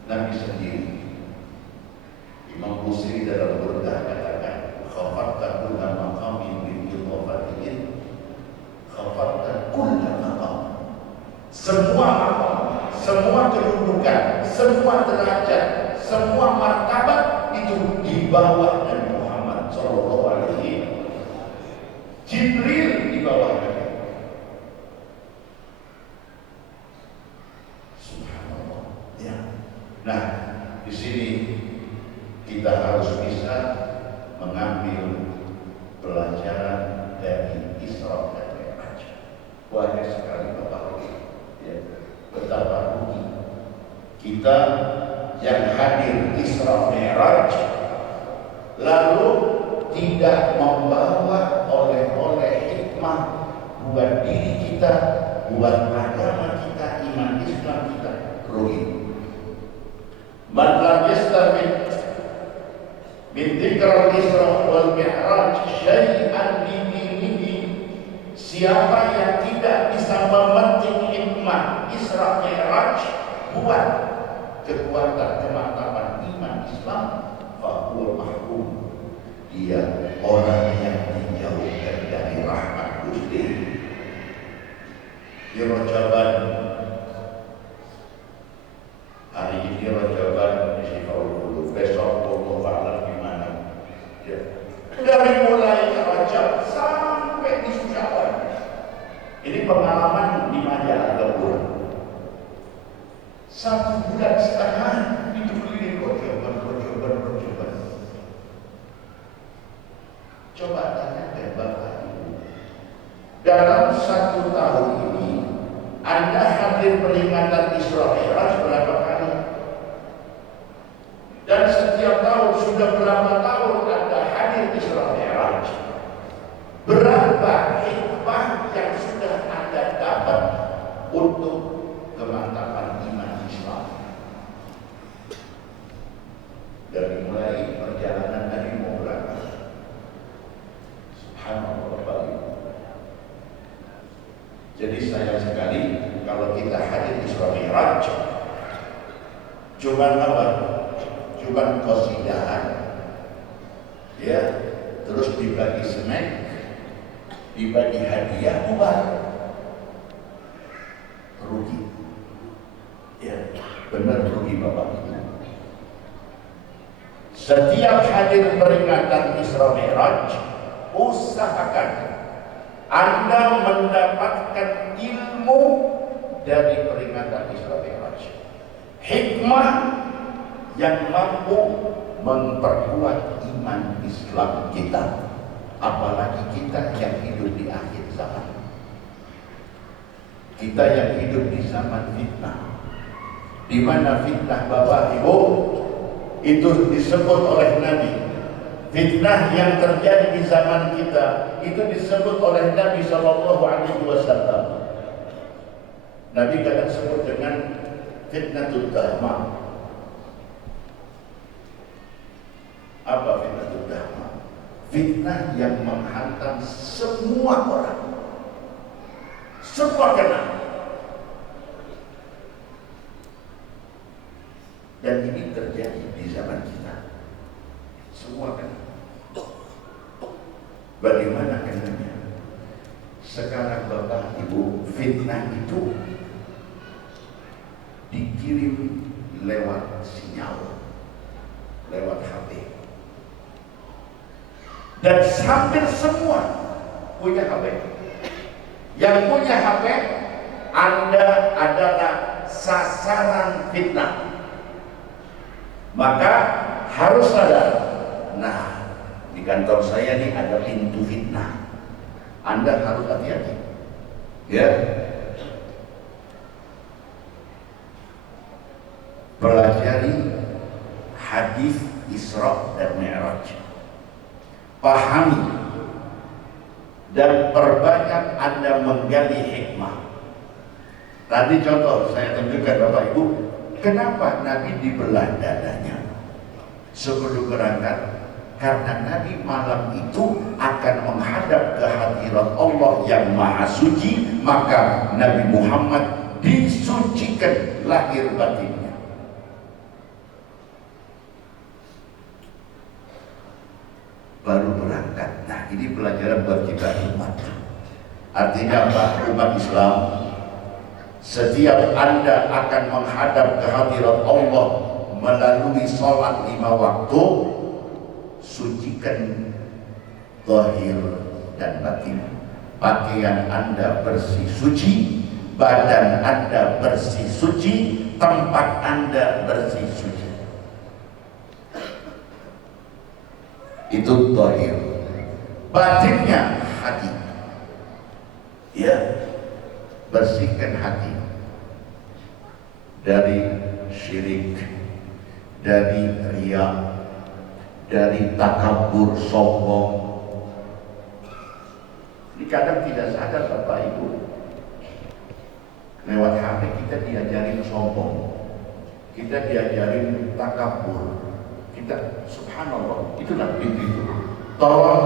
Nabi sendiri. Imam Busiri dalam Burdah katakan, khafatta kulla maqamin min idhafatihi, khafatta kulla maqam. Semua maqam, semua kedudukan, semua derajat, semua martabat itu di bawah Nabi Muhammad sallallahu alaihi wasallam. Jibril di bawah Nabi. Subhanallah. Ya. Nah, di sini kita harus bisa mengambil pelajaran dari Isra dan Mi'raj. Banyak sekali Bapak Ibu, ya, betapa rugi kita yang hadir Isra Mi'raj lalu tidak membawa oleh-oleh hikmah buat diri kita, buat agama kita, iman Islam kita. Rugi. Man lam yastafid min dzikral Isra wal Mi'raj syai'an li dinihi, siapa yang tidak bisa memetik hikmah Isra Mi'raj buat kekuatan kemantapan iman Islam, fa huwa mahrum, dia orang yang dijauhkan dari rahmat Gusti. Di Rajaban hari ini, Rajaban di Sifaul, besok Wallahu gimana? Ya. Dari mulai Rajab sampai di Syawal. Ini pengalaman di Maja Gabur. 1 bulan setengah itu keliling Rajaban. Coba tanya ke Bapak Ibu, dalam 1 tahun ini Anda hadir peringatan Isra Mi'raj berapa kali? Dan setiap tahun sudah berapa tahun Anda hadir Isra Mi'raj? Berapa hikmah yang sudah Anda dapat untuk kemantapan iman Islam? Dari mulai perjalanan Nabi mau berangkat. Subhanallah Bapak Ibu. Jadi sayang sekali kalau kita hadir Isra Mi'raj cuma apa? Cuma qasidahan, ya, terus dibagi snack, dibagi hadiah, bubar, rugi, ya, benar rugi Bapak Ibu. Setiap hadir peringatan Isra Mi'raj, usahakan Anda mendapatkan ilmu dari peringatan Isra Mi'raj, hikmah yang mampu memperkuat iman Islam kita, apalagi kita yang hidup di akhir zaman. Kita yang hidup di zaman fitnah, di mana fitnah Bapak Ibu itu disebut oleh Nabi. Fitnah yang terjadi di zaman kita itu disebut oleh Nabi Shallallahu Alaihi Wasallam. Nabi kadang sebut dengan fitnatul dahmah. Apa fitnatul dahmah? Fitnah yang menghantam semua orang, semua kena. Dan ini terjadi di zaman kita, semua kena. Bagaimana kenanya? Sekarang Bapak Ibu, fitnah itu dikirim lewat sinyal, lewat HP. Dan hampir semua punya HP. Yang punya HP, Anda adalah sasaran fitnah. Maka harus sadar. Nah, di kantor saya ini ada pintu fitnah. Anda harus hati-hati. Ya. pelajari hadis Isra dan Mi'raj, pahami dan perbanyak Anda menggali hikmah. Tadi contoh saya tunjukkan Bapak Ibu, kenapa Nabi dibelah dadanya sebelum berangkat? Karena Nabi malam itu akan menghadap ke hadirat Allah yang Maha Suci, maka Nabi Muhammad disucikan lahir batinnya. Baru berangkat. Nah, ini pelajaran buat kita umat. Artinya apa? Umat Islam, setiap Anda akan menghadap ke hadirat Allah melalui sholat 5 waktu, sucikan zahir dan batin. Pakaian Anda bersih suci, badan Anda bersih suci, tempat Anda bersih suci. Itu zahir. Batinnya hati. Ya, bersihkan hati dari syirik, dari riya, dari takabur, sombong. Ini kadang tidak sadar Bapak Ibu, lewat HP kita diajarin sombong, kita diajarin takabur, kita subhanallah, itulah itu. Tolong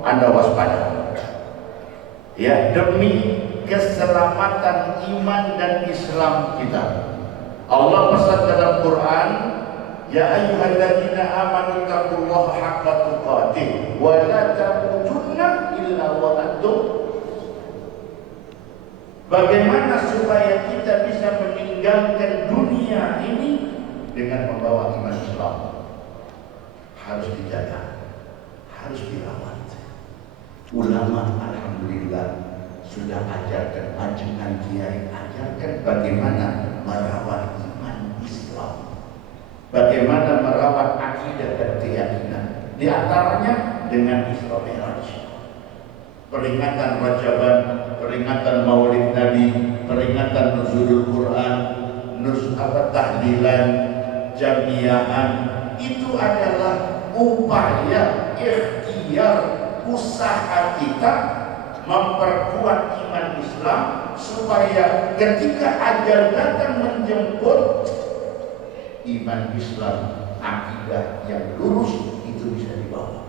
Anda waspada ya, demi keselamatan iman dan Islam kita. Allah pesan dalam Quran, ya ayyuhalladzina amanu taqullaha haqqa tuqatih wa la tamutunna illa wa antum. Bagaimana supaya kita bisa meninggalkan dunia ini dengan membawa iman Islam? Harus dijaga, harus dirawat. Ulama alhamdulillah sudah ajarkan, majelis kiai ajarkan bagaimana merawat iman Islam, bagaimana merawat akidah dan keyakinan. Di antaranya dengan Isra Mi'raj, peringatan Rajaban, peringatan Maulid Nabi, peringatan Nuzulul Quran, tahlilan, jamiahan. Itu adalah upaya ikhtiar, usaha kita memperkuat iman Islam supaya ketika ajal datang menjemput, iman Islam, akidah yang lurus itu bisa dibawa.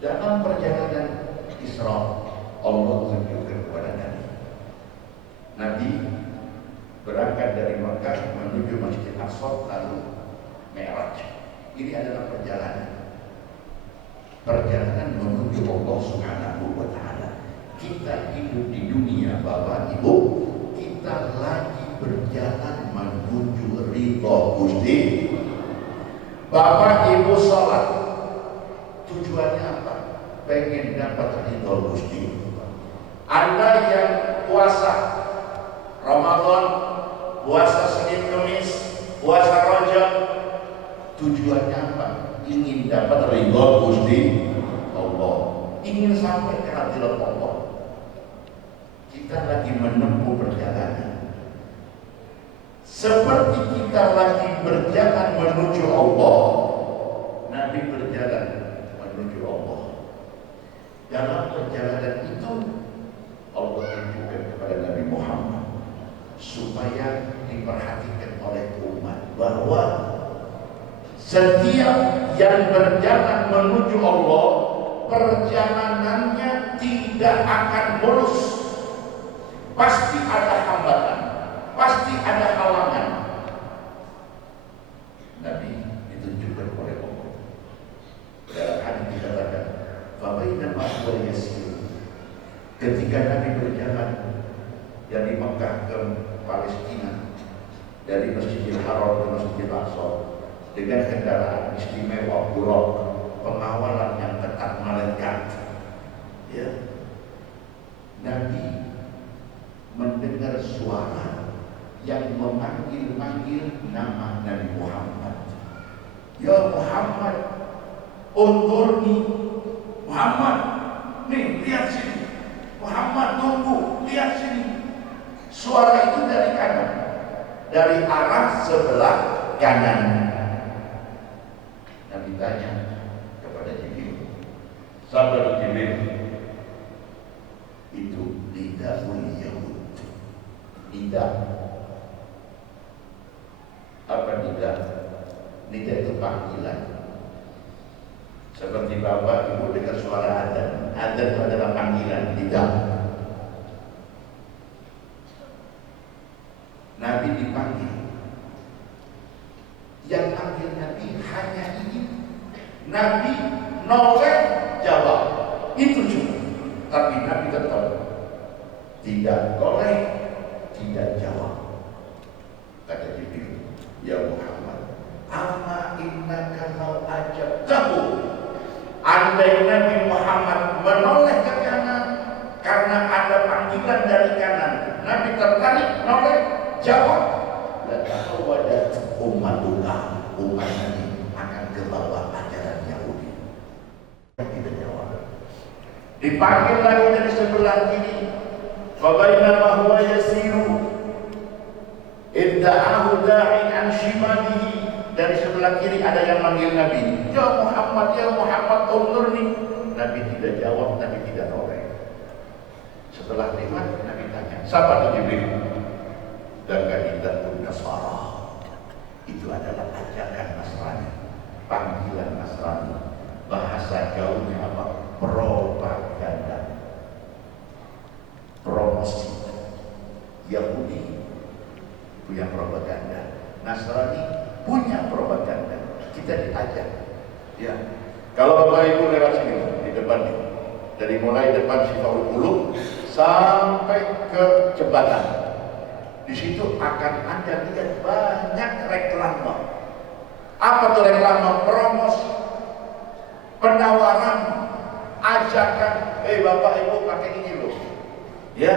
Dalam perjalanan Isra, Allah tunjukkan kepada Nabi. Nabi berangkat dari Makkah menuju Masjid Aqsa lalu Mi'raj. Ini adalah perjalanan menuju Allah Subhanahu wa Ta'ala. Kita hidup di dunia Bapak Ibu, kita lagi berjalan menuju ridha Gusti. Bapak Ibu sholat, tujuannya apa? Pengen dapat ridha Gusti. Anda yang puasa Ramadan, puasa Senin Kemis, puasa Rajab, tujuannya apa? Ingin dapat ridha Gusti Allah, ingin sampai ke hadirat Allah. Kita lagi menempuh perjalanan seperti kita lagi berjalan menuju Allah. Nabi berjalan menuju Allah. Dalam perjalanan itu Allah tunjukkan kepada Nabi Muhammad supaya diperhatikan oleh umat bahwa setiap yang berjalan menuju Allah, perjalanannya tidak akan mulus. Pasti ada hambatan, pasti ada halangan. Nabi ditunjukkan oleh Allah. Dalam hadis dikatakan, "Fabainama huwa yasir." Ketika Nabi berjalan dari Mekah ke Palestina, dari Masjidil Haram ke Masjidil Aqsa, dengan kendaraan istimewa Buraq, pengawalan yang ketat malaikat, ya, Nabi mendengar suara yang memanggil-manggil nama Nabi Muhammad. Ya Muhammad, unturni. Muhammad, nih lihat sini. Muhammad tunggu, lihat sini. Suara itu dari kanan. dari arah sebelah kanan. Nabi tanya kepada Jibril, sahabat Jibril, itu lidahul Yahud. Lidah. Apa lidah? Lidah itu panggilan. Seperti bapak ibu dengar suara adzan. Adzan itu adalah panggilan lidah. Nabi dipanggil. Yang panggil Nabi hanya ini. Nabi noleh jawab. Itu cuma. Tapi Nabi tetap tidak boleh tidak jawab. Kata Jibril, ya Muhammad, amma innaka law ajabtahu. Andai Nabi Muhammad menoleh ke kanan karena ada panggilan dari kanan, Nabi tertarik noleh jawab, la tahawadat ummatuka, umat Nabi akan ke bawah ajaran Yahudi. Tidak jawab. Dipanggil lagi dari sebelah kiri. Fabainama huwa yasiru idda'ahu da'in an shimalihi. Dari sebelah kiri ada yang manggil Nabi, ya Muhammad, unzurni. Nabi tidak jawab, Nabi tidak noleh. Setelah lewat, Nabi tanya, siapa itu Jibril? Dagaidatun Nasara. Itu adalah ajakan Nasrani, panggilan Nasrani. Bahasa gaulnya apa? Propaganda, promosi. Yahudi punya propaganda, Nasrani punya propaganda. Kita diajak. Ya. Kalau Bapak Ibu lewat sini di depan, dari mulai depan Syifaul Qulub sampai ke jembatan, di situ akan Anda lihat banyak reklame. Apa tuh reklame? Promosi, penawaran, ajakan. Bapak Ibu pakai ini loh, ya,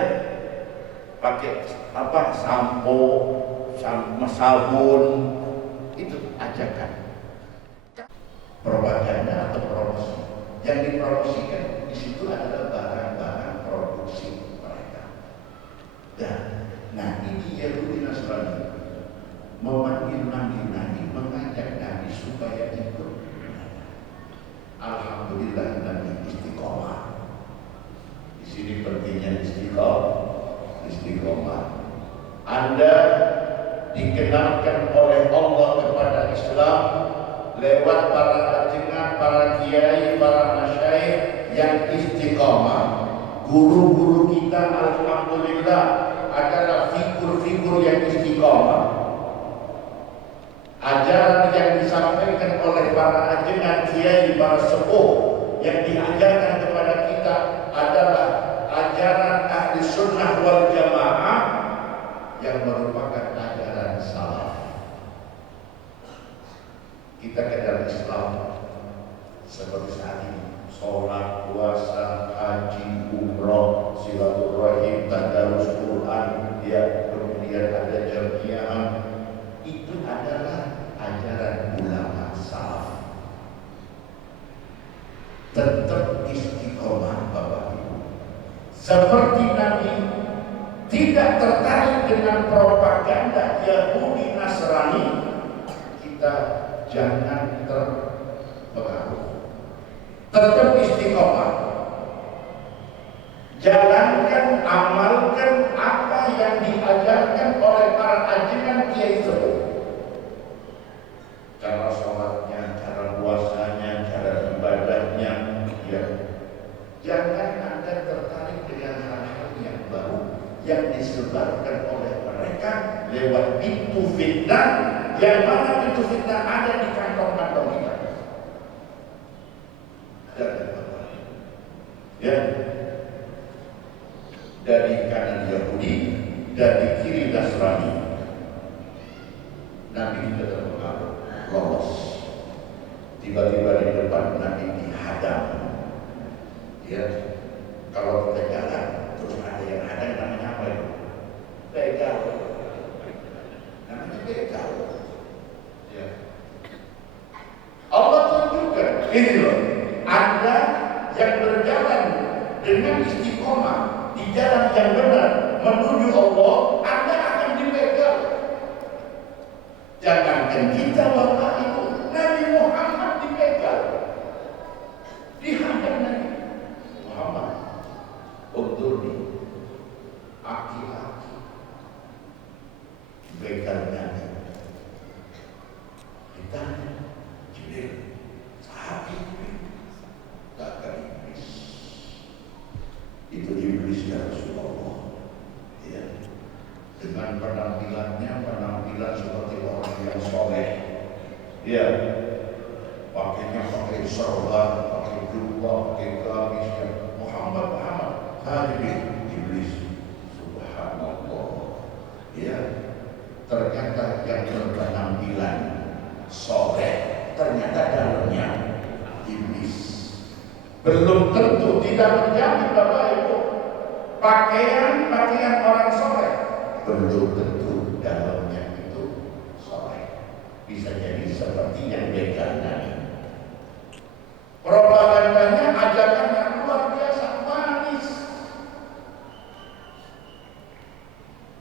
pakai apa? Sampo, sabun, itu ajakan. Propaganda atau promosi. Yang dipromosikan di situ adalah barang-barang produksi mereka. Nah ini Yahudi Nasrani memanggil Nabi, mengajak Nabi supaya ikut. Alhamdulillah Nabi istiqomah. Di sini pentingnya istiqomah. Anda dikenalkan oleh Allah kepada Islam lewat para ajengan, para kiai, para masyayikh yang istiqomah. Guru-guru kita alhamdulillah adalah figur-figur yang istiqomah. Ajaran yang disampaikan oleh para ajengan, kiai, para sepuh yang diajarkan kepada kita adalah ajaran ahli sunnah wal jamaah yang merupakan ajaran salaf. Kita kenal Islam seperti saat ini, sholat, puasa, haji, umroh, silaturahim, tadarus Quran, ya, kemudian ada jamiah. Itu adalah ajaran ulama salaf. Tetap istiqomah Bapak Ibu. Seperti Nabi tidak tertarik dengan propaganda Yahudi Nasrani, kita jangan terpengaruh. Tetap istiqomah. Jalankan, amalkan apa yang diajarkan oleh para ajengan kiai sepuh. Cara sholatnya, cara puasanya, cara ibadahnya, ya. Jangan Anda tertarik dengan hal-hal yang baru yang disebarkan oleh mereka lewat pintu fitnah, yang mana pintu fitnah ada di kantong-kantong kita. Ya, dari kanan Yahudi, dari kiri Nasrani. Nabi tidak terpengaruh, lolos. Tiba-tiba di depan Nabi dihadang. Ya, kalau kita jalan terus ada yang hadang, namanya apa itu? Begal. Namanya begal. Ya. Allah tunjukkan, ini loh, Anda yang berjalan dengan istiqomah di jalan yang benar menuju Allah, Anda akan dibegal. Ya, pakainya pakai sorban, pakai jubah, pakai gamis, ya. Muhammad hadirin iblis, subhanallah. Ya, ternyata yang berpenampilan soleh, ternyata dalamnya iblis. Belum tentu, tidak menjamin Bapak Ibu. Pakaian orang soleh belum tentu dalamnya itu soleh. Bisa jadi seperti yang begalnya. Propagandanya ajakan yang luar biasa manis.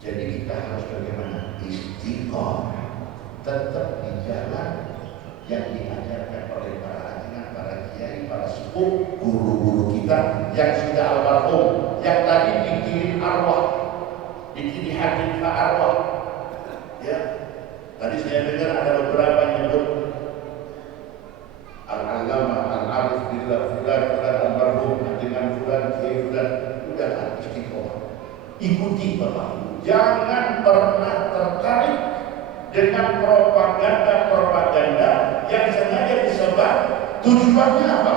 Jadi kita harus bagaimana? Istiqomah, tetap di jalan yang diajarkan oleh para ajian, para kiai, para sepuh, guru-guru kita yang sudah almarhum, yang tadi dikirim arwah, dikirim hadis arwah. Ya, tadi saya dengar ada beberapa nyebut al-alama, al-arif billah, fulan almarhum, dengan fulan, kiai fulan. Udahlah istiqomah. Ikuti Bapak Ibu. Jangan pernah tertarik dengan propaganda yang sengaja disebar. Tujuannya apa?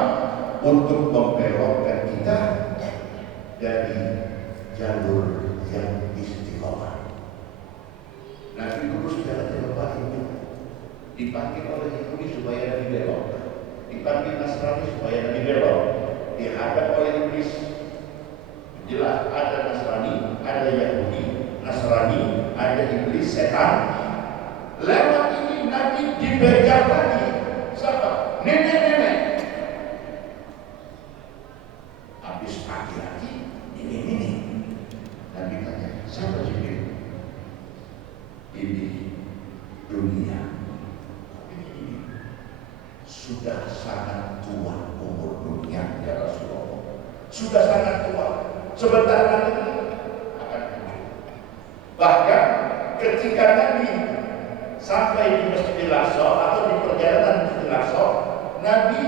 Untuk membelokkan kita dari jalur yang istiqomah. Nabi lurus jalan Bapak Ibu, dipanggil oleh Yahudi supaya Nabi belok, dipanggil Nasrani supaya Nabi belok, dihadap oleh iblis. Jelas ada Nasrani, ada Yahudi, Nasrani, ada iblis, setan. Lewat ini Nabi dibegal lagi. Siapa? Nenek-nenek. Habis laki-laki, ini. Nabi tanya, siapa Jibril? Ini dunia. Ini sudah sangat tua umur dunia, ya Rasulullah. Sudah sangat tua. Sebentar lagi akan hancur. Bahkan ketika Nabi sampai di Masjidil Aqsa atau di perjalanan Masjidil Aqsa, Nabi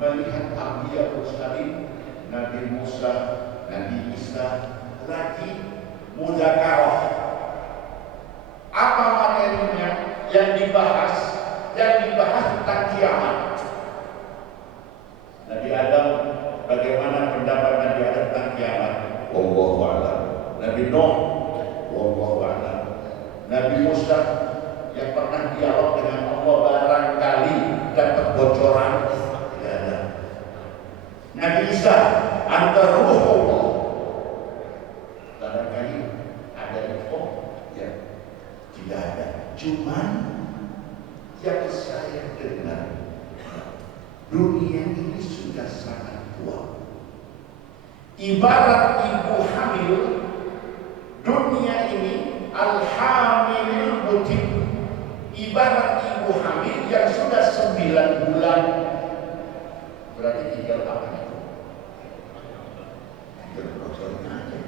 melihat Anbiya Mursalin, Nabi Musa, Nabi Isa lagi mudzakarah. Apa materinya yang dibahas? Yang dibahas tentang kiamat. Nabi Adam, bagaimana pendapat Nabi Adam tentang kiamat? Wallahu a'lam. Nabi Nuh, wallahu a'lam. Nabi Musa yang pernah dialog dengan Allah barangkali dapat bocoran, tidak ada. Nabi Isa, anta ruhullah, barangkali ada info, ya tidak ada. Cuman yang saya dengar, dunia ini sudah sangat tua. Ibarat ibu hamil, dunia ini al-hamilul mutim. Ibarat ibu hamil yang sudah 9 bulan. Berarti tinggal apa itu? Tinggal bocorin aja.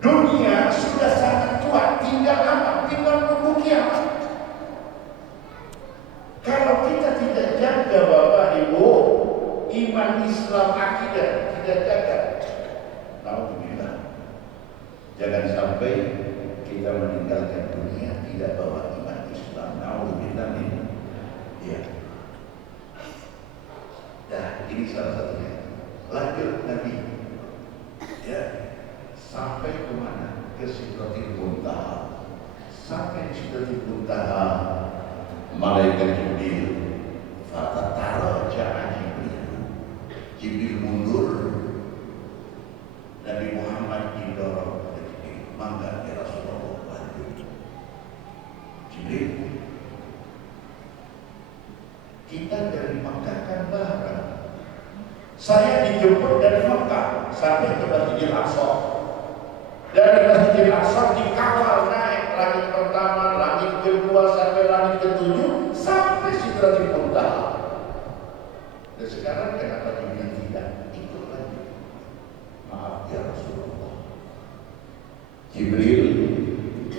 Dunia sudah sangat tua, tinggal apa? Tinggal nunggu kiamat. Kalau kita tidak jaga Bapak Ibu, iman Islam akidah tidak jaga, alhamdulillah. Jangan sampai kita meninggalkan dunia tidak bawa iman Islam. Alhamdulillah ini. Ya. Dah, ini salah satunya. Lanjut Nabi. Ya. Sampai ke mana? Ke Sidratil Muntaha. Sampai di Sidratil Muntaha, malaikat Jibril, fatatara ja'a Jibril mundur. Nabi Muhammad didorong oleh Jibril, mangga ya Rasulullah, lanjut. Jibril, kita dari Makkah kan bareng. Saya dijemput dari Makkah sampai ke Masjidil Aqsa. Dari Masjidil Aqsa dikawal naik langit pertama, langit kedua, sampai langit ketujuh, sampai Sidratil Muntaha. Dan sekarang kenapa Jibril tidak ikut lagi? Maaf ya Rasulullah, Jibril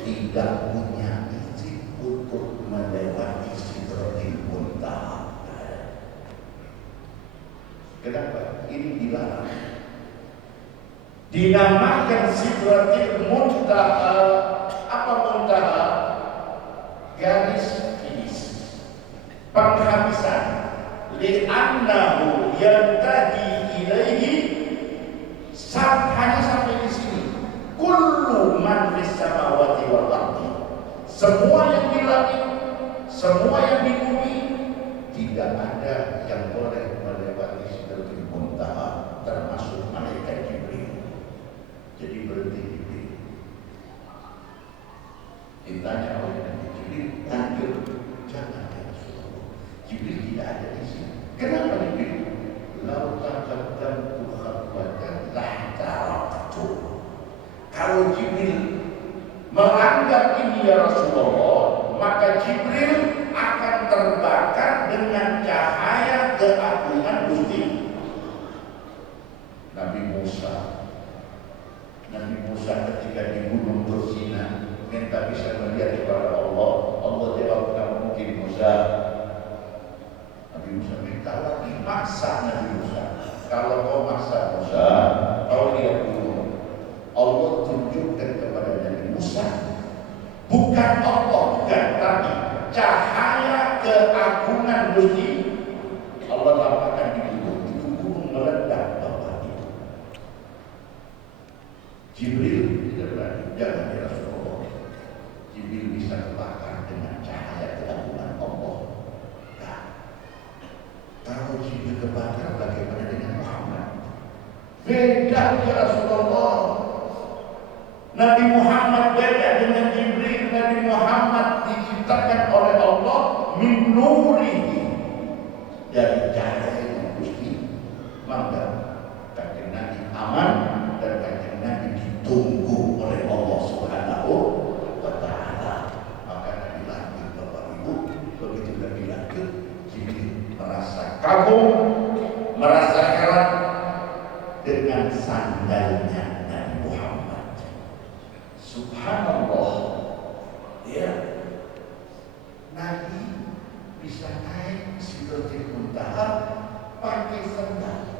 tidak punya izin untuk melewati Sidratil Muntaha. Kenapa? Ini dilarang. Dinamakan Sidratil Muntaha. Apa muntaha? Garis semua yang di langit, semua yang di bumi, tidak ada yang boleh melewati Sidratul Muntaha, termasuk malaikat Jibril. Jadi berhenti Jibril. Ditanya oleh Nabi Jibril, lanjut, jangan ya Rasulullah. Jibril tidak ada di sini. Kenapa Jibril? Lau taqaddamtu khatwatan lahtaraktu. Kalau Jibril melanggar ini ya Rasulullah, maka Jibril akan terbakar dengan cahaya keagungan Gusti. Nabi Musa ketika di Gunung Tursina minta bisa melihat kepada Allah. Allah jawab, kamu mungkin Musa. Nabi Musa minta lagi, maksa Nabi Musa. Kalau kau maksa Musa, kau lihat dulu. Allah tunjukkan kepada Nabi Musa, bukan Allah, bukan, tapi cahaya keagungan Gusti. Allah lampahkan di gunung, itu gunung meledak bawah itu. Jibril tidak berani, jangan ya Rasulullah. Jibril bisa terbakar dengan cahaya keagungan Allah. Nah, kalau Jibril terbakar, bagaimana dengan Muhammad? Beda ya Rasulullah. Nabi Muhammad beda dengan Jibril. Nabi Muhammad diciptakan oleh Allah min nurihi, dari cahaya yang Gusti. Maka kanjeng Nabi aman dan kanjeng Nabi ditunggu oleh Allah Subhanahu wa Ta'ala. Maka Nabi lanjut, Bapak Ibu, begitu Nabi lanjut, Jibril merasa kagum, merasa heran dengan sandalnya Nabi Muhammad. Subhanallah, ya, Nabi bisa naik Sidratul Muntaha pakai sandal.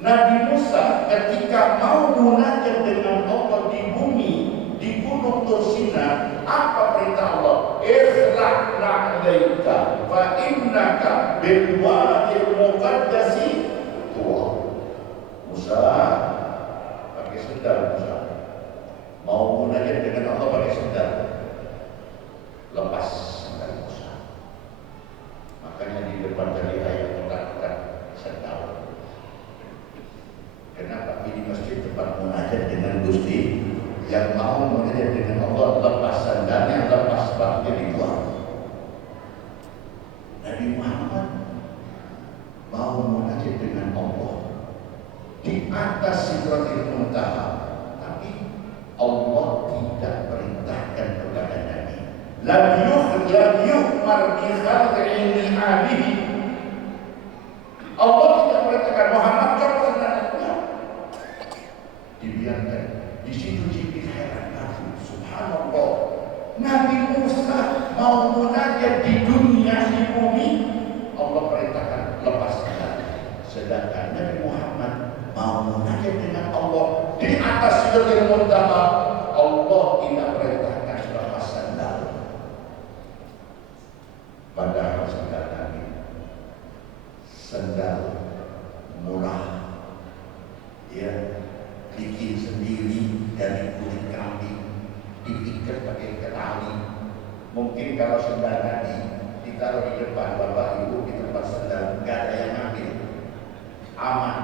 Nabi Musa ketika mau munajat dengan Allah di bumi, di Gunung Tursina, apa perintah Allah? Ikhlaq na'laika fa innaka bil wadil muqaddasi tuwa. Musa pakai sandal. Musa mau munajat dengan Allah pakai sandal, lepas sandal Musa. Makanya di depan dari ayat kata sandal. Kenapa ini masjid tempat munajat dengan Gusti? Yang mau munajat dengan Allah lepas sandalnya, lepas sepatunya dibuang. Nabi Muhammad mau munajat dengan Allah di atas Sidratul Muntaha, tapi Allah tidak perintahkan kepada Nabi. Lam yu'mar bi khalqi ni'amihi. Allah tidak perintahkan Muhammad coba sandalnya. Dibiarkan. Di situ Jibril heran lagi. Subhanallah. Nabi Musa mau munajat di dunia, di bumi, Allah perintahkan lepas sandal. Sedangkan Nabi Muhammad mau munajat dengan Allah di atas Sidratul Muntaha, Allah tidak perintahkan lepas sandal. Padahal sandal Nabi, sandal murah, ya, bikin sendiri dari kulit kambing, diikat pakai tali. Mungkin kalau sandal Nabi ditaruh di depan Bapak Ibu di tempat sandal, nggak ada yang ngambil, aman,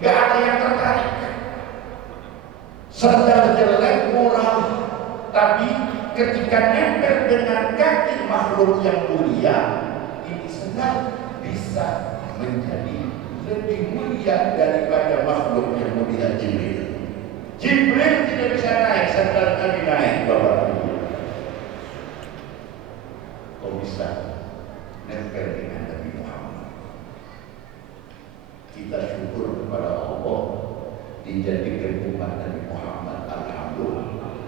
nggak ada yang tertarik. Sandal jelek murah, tapi ketika nempel dengan kaki makhluk yang mulia, ini sandal bisa menjadi lebih mulia daripada makhluk yang mulia Jibril. Jibril tidak bisa naik, sandal Nabi naik, Bapak Ibu. Kok bisa nempel dengan Nabi Muhammad? Kita syukur kepada Allah dijadikan umat Nabi Muhammad, alhamdulillah,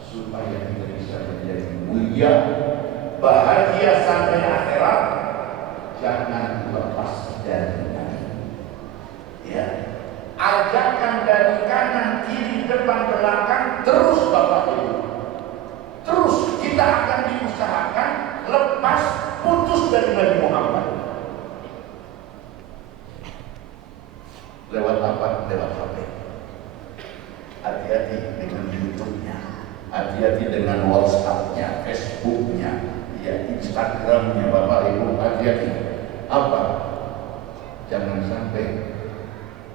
supaya kita bisa menjadi mulia, bahagia sampai akhirat. Jangan lepas dari Nabi. Ya, ajakan dari kanan, kiri, depan, belakang, terus Bapak Ibu. Terus kita akan diusahakan lepas, putus dari Nabi Muhammad. Lewat apa? Lewat HP. Hati-hati dengan YouTube. hati-hati dengan WhatsApp-nya, Facebook-nya, ya Instagram-nya Bapak Ibu, hati-hati. Apa? Jangan sampai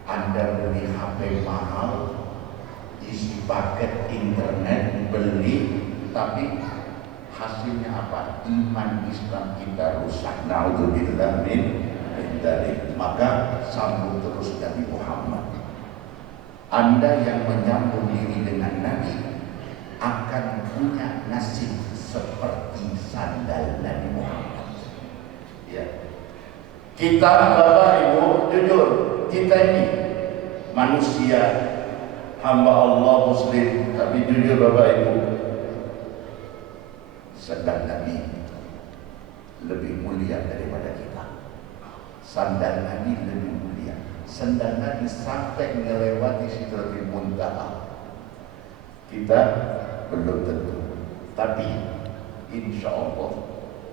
Anda beli HP mahal, isi paket internet, beli, tapi hasilnya apa? Iman Islam kita rusak. Naudzubillah min dzalik. Maka sambung terus Nabi Muhammad. Anda yang menyambung diri dengan Nabi akan punya nasib seperti sandal Nabi Muhammad. Ya. Kita Bapak Ibu, jujur, kita ini manusia, hamba Allah Muslim, tapi jujur Bapak Ibu, sandal Nabi lebih mulia daripada kita. Sandal Nabi lebih mulia. Sandal Nabi sampai melewati Sidratul Muntaha. Kita belum tentu, tapi insya Allah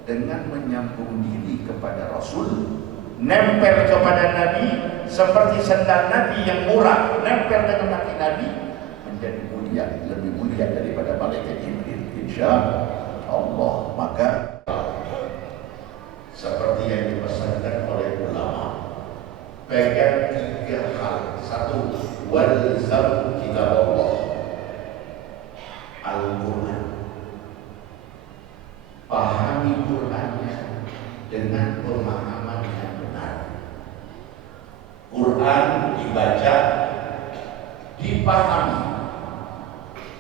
dengan menyambung diri kepada Rasul, nempel kepada Nabi seperti sandal Nabi yang murah, nempel dengan kaki Nabi, menjadi mulia, lebih mulia daripada malaikat Jibril, insya Allah. Maka seperti yang dipesankan oleh ulama, pegang 3 hal. 1, walzam kitab Allah, Al-Quran. Pahami Qurannya dengan pemahaman yang benar. Quran dibaca, dipahami,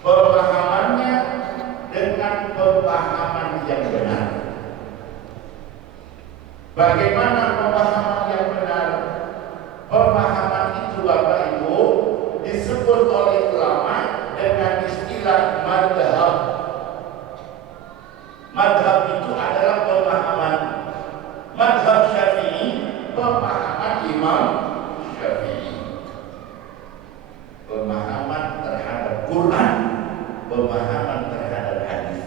pemahamannya dengan pemahaman yang benar. Bagaimana pemahaman yang benar? Pemahaman itu Bapak Ibu disebut oleh ulama dengan istilah madhab. Madhab itu adalah pemahaman. Madhab Syafi'i, pemahaman Imam Syafi'i. Pemahaman terhadap Quran, pemahaman terhadap hadis.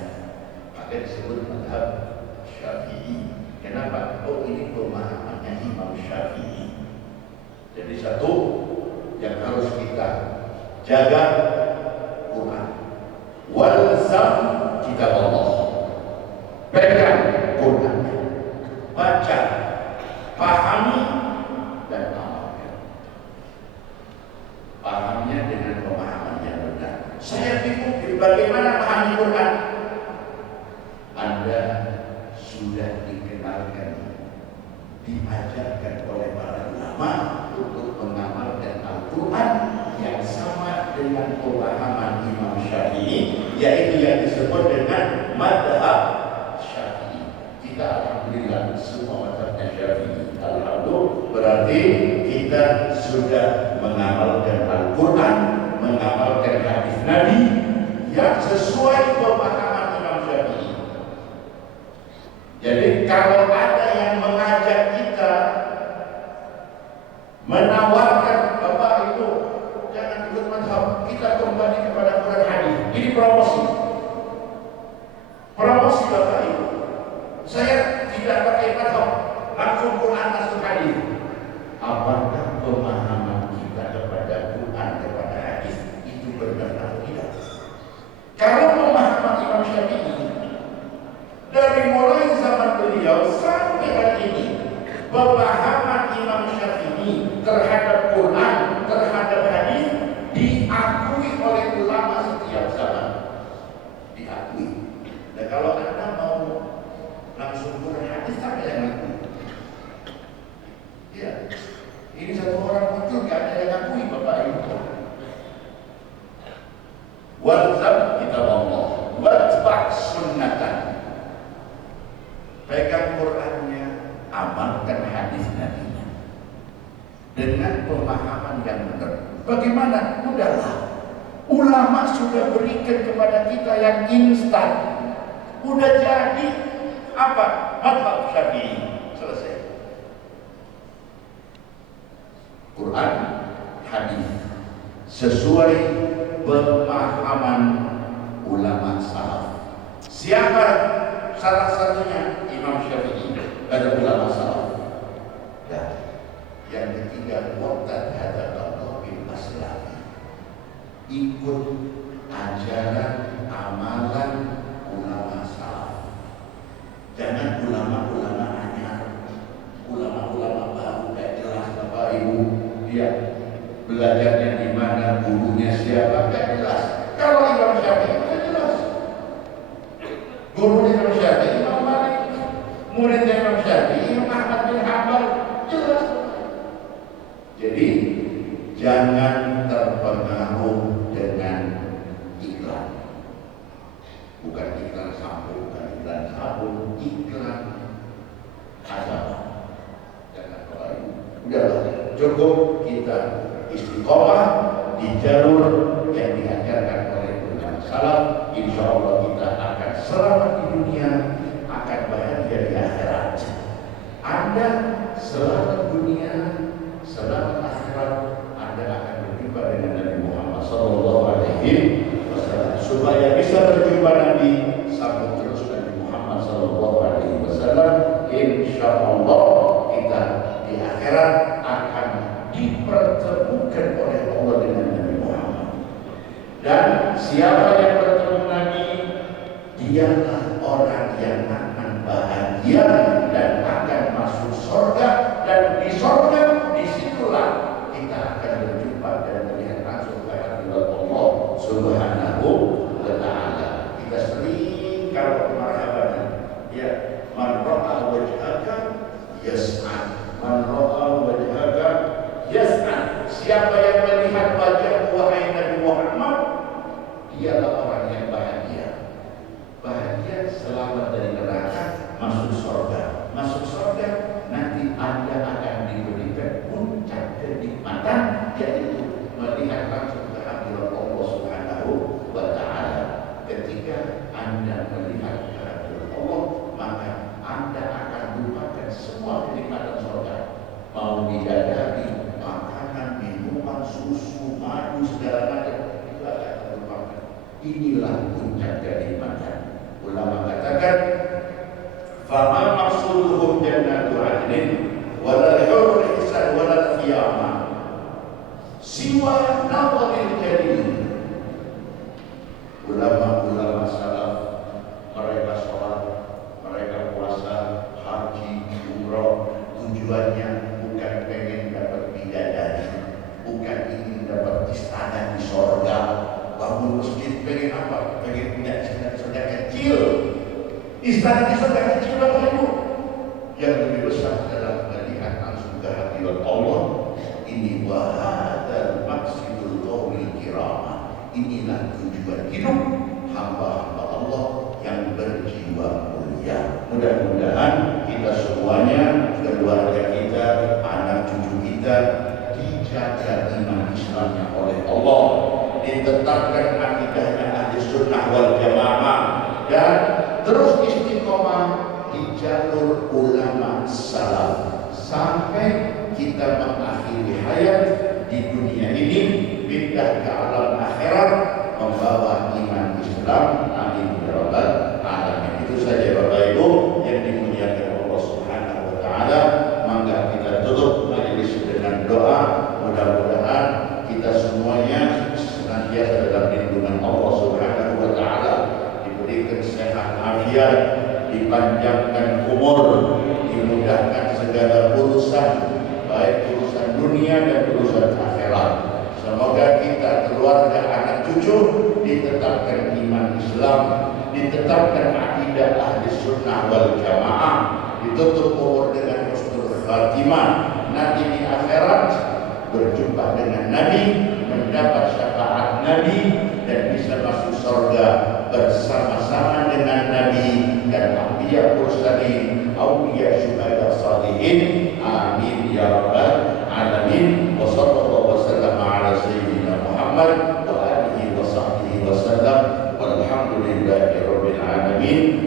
Maka disebut madhab Syafi'i. Kenapa? Oh, ini pemahamannya Imam Syafi'i. Jadi satu yang harus kita jaga, Quran. Walzam kitab Allah. Pegang Quran, baca, pahami, dan amalkan. Pahamnya dengan pemahaman yang benar. Saya bingung bagaimana pahami Quran. Anda sudah dikenalkan, diajarkan oleh para ulama untuk mengamalkan Al-Quran yang sama dengan pemahaman Imam Syafi'i, yaitu yang disebut dengan madhab Syafi'i. Kita alhamdulillah semua madhabnya Syafi'i. Alhamdulillah, berarti kita sudah mengamalkan Al-Quran, mengamalkan hadis Nabi yang sesuai pemahaman Imam Syafi'i. Jadi kalau ada yang mengajak kita, menawarkan Bapak Ibu jangan ikut madhab, kita kembali kepada Quran hadis, ini promosi. Promosi Bapak Ibu. Saya tidak pakai madhab, langsung Quran, langsung hadis. Apakah pemahaman kita kepada Quran, kepada hadis itu benar atau tidak? Kalau pemahaman Imam Syafi'i dari mulai zaman beliau sampai hari ini, pemahaman Imam Syafi'i terhadap Quran, terhadap hadis diakui oleh ulama setiap zaman. Diakui. Dan kalau Anda mau langsung Quran hadis, siapa yang ngaku? Ya, ini satu orang muncul, gak ada yang ngakui Bapak Ibu. Walzam kitab Allah, watba' sunnatan. Pegang Qurannya, amalkan hadis Nabi-Nya dengan pemahaman yang benar. Bagaimana? Udahlah, ulama sudah berikan kepada kita yang instan. Udah jadi apa? Madhab Syafi'i. Selesai. Quran, hadis sesuai pemahaman ulama salaf. Siapa salah satunya? Imam Syafi'i. Ada ulama salaf. Dan yang ketiga, waqad hadakallahu bil aslami. Ikut ajaran amalan ulama salaf. Jangan ulama-ulama anyar, ulama-ulama baru gak jelas Bapak Ibu. Dia belajarnya di mana, gurunya siapa, gak jelas. Kalau Imam Syafi'i gak jelas. Gurunya Imam Syafi'i Imam Malik, muridnya Imam Syafi'i Imam Ahmad bin Hanbal, jelas. Jadi jangan terpengaruh dengan iklan. Bukan iklan sampo, bukan iklan sabun, iklan agama. Jangan kembali. Udahlah, cukup kita istiqomah di jalur yang diajarkan oleh ulama salaf. Insya Allah kita akan selamat di dunia, akan bahagia di akhirat. Anda selamat dunia, selamat akhirat. Anda akan berjumpa dengan Nabi Muhammad SAW. Supaya bisa berjumpa Nabi, sambut terus Nabi Muhammad SAW. Insya Allah kita di akhirat akan dipertemukan oleh Allah dengan Nabi Muhammad. Dan siapa yang bertemu Nabi, dialah orang yang akan bahagia dan akan masuk surga. Dan di surga disitulah kita akan berjumpa dan melihat langsung kehadirat Allah Subhanahu wa Ta'ala. Kita sering kalau marhaban, ya, man ra'a wajhaka yas'an, man ra'a wajhaka yas'an. Siapa yang melihat wajah wahai Nabi Muhammad, dialah orang yang bahagia. Bahagia selamat dari neraka, masuk surga. Masuk surga, nanti Anda akan diberikan puncak kenikmatan, yaitu melihat langsung kehadirat Allah Subhanahu wa Ta'ala. Ketika Anda melihat kehadirat Allah, maka Anda akan lupakan semua kenikmatan surga. Mau bidadari, makanan, minuman, susu, madu, segala macam, itu akan terlupakan. Inilah puncak kenikmatan. Ulama katakan, fama maqsuduhum jannatu adnin wala hurul ihsan wala qiyamah siwa nawadil jalil. Ulama-ulama salaf, mereka sholat, mereka puasa, haji, umrah, tujuannya bukan pengen dapat bidadari, bukan ingin dapat istana di surga, bangun masjid, pengen apa? Pengen punya istana kecil. Istana di surga kecil Bapak Ibu. Yang lebih besar adalah melihat langsung kehadirat Allah. Ini wahadal maqsidul qaulil kiramah. Inilah tujuan hidup hamba-hamba Allah yang berjiwa mulia. Mudah-mudahan kita semuanya, keluarga kita, anak cucu kita dijaga iman Islamnya oleh Allah, ditetapkan akidahnya ahli sunnah wal jamaah, dan terus istiqomah di jalur ulama salaf sampai kita mengakhiri hayat di dunia ini, pindah ke alam akhirat membawa iman Islam. Amin ya rabbal alamin. Itu saja Bapak Ibu yang dimuliakan Allah Subhanahu wa Ta'ala. Maka kita tutup majelis dengan doa. Mudah-mudahan kita semuanya senantiasa dalam lindungan Allah Subhanahu wa Ta'ala, diberikan sehat afiat, dipanjangkan umur, dimudahkan segala urusan, baik urusan dunia dan urusan akhirat. Semoga kita, keluarga, anak cucu ditetapkan iman Islam, ditetapkan akidah ahli sunnah wal jamaah, ditutup umur dengan husnul khatimah, nanti di akhirat berjumpa dengan Nabi, mendapat syafaat Nabi, dan bisa masuk surga bersama-sama dengan Nabi dan anbiya mursalin, auliya, syuhada, salihin. Amin ya rabbal alamin. Wa sallallahu wasallam ala sayyidina Muhammad wa alihi wa sahbihi wasallam. Walhamdulillahi rabbil alamin.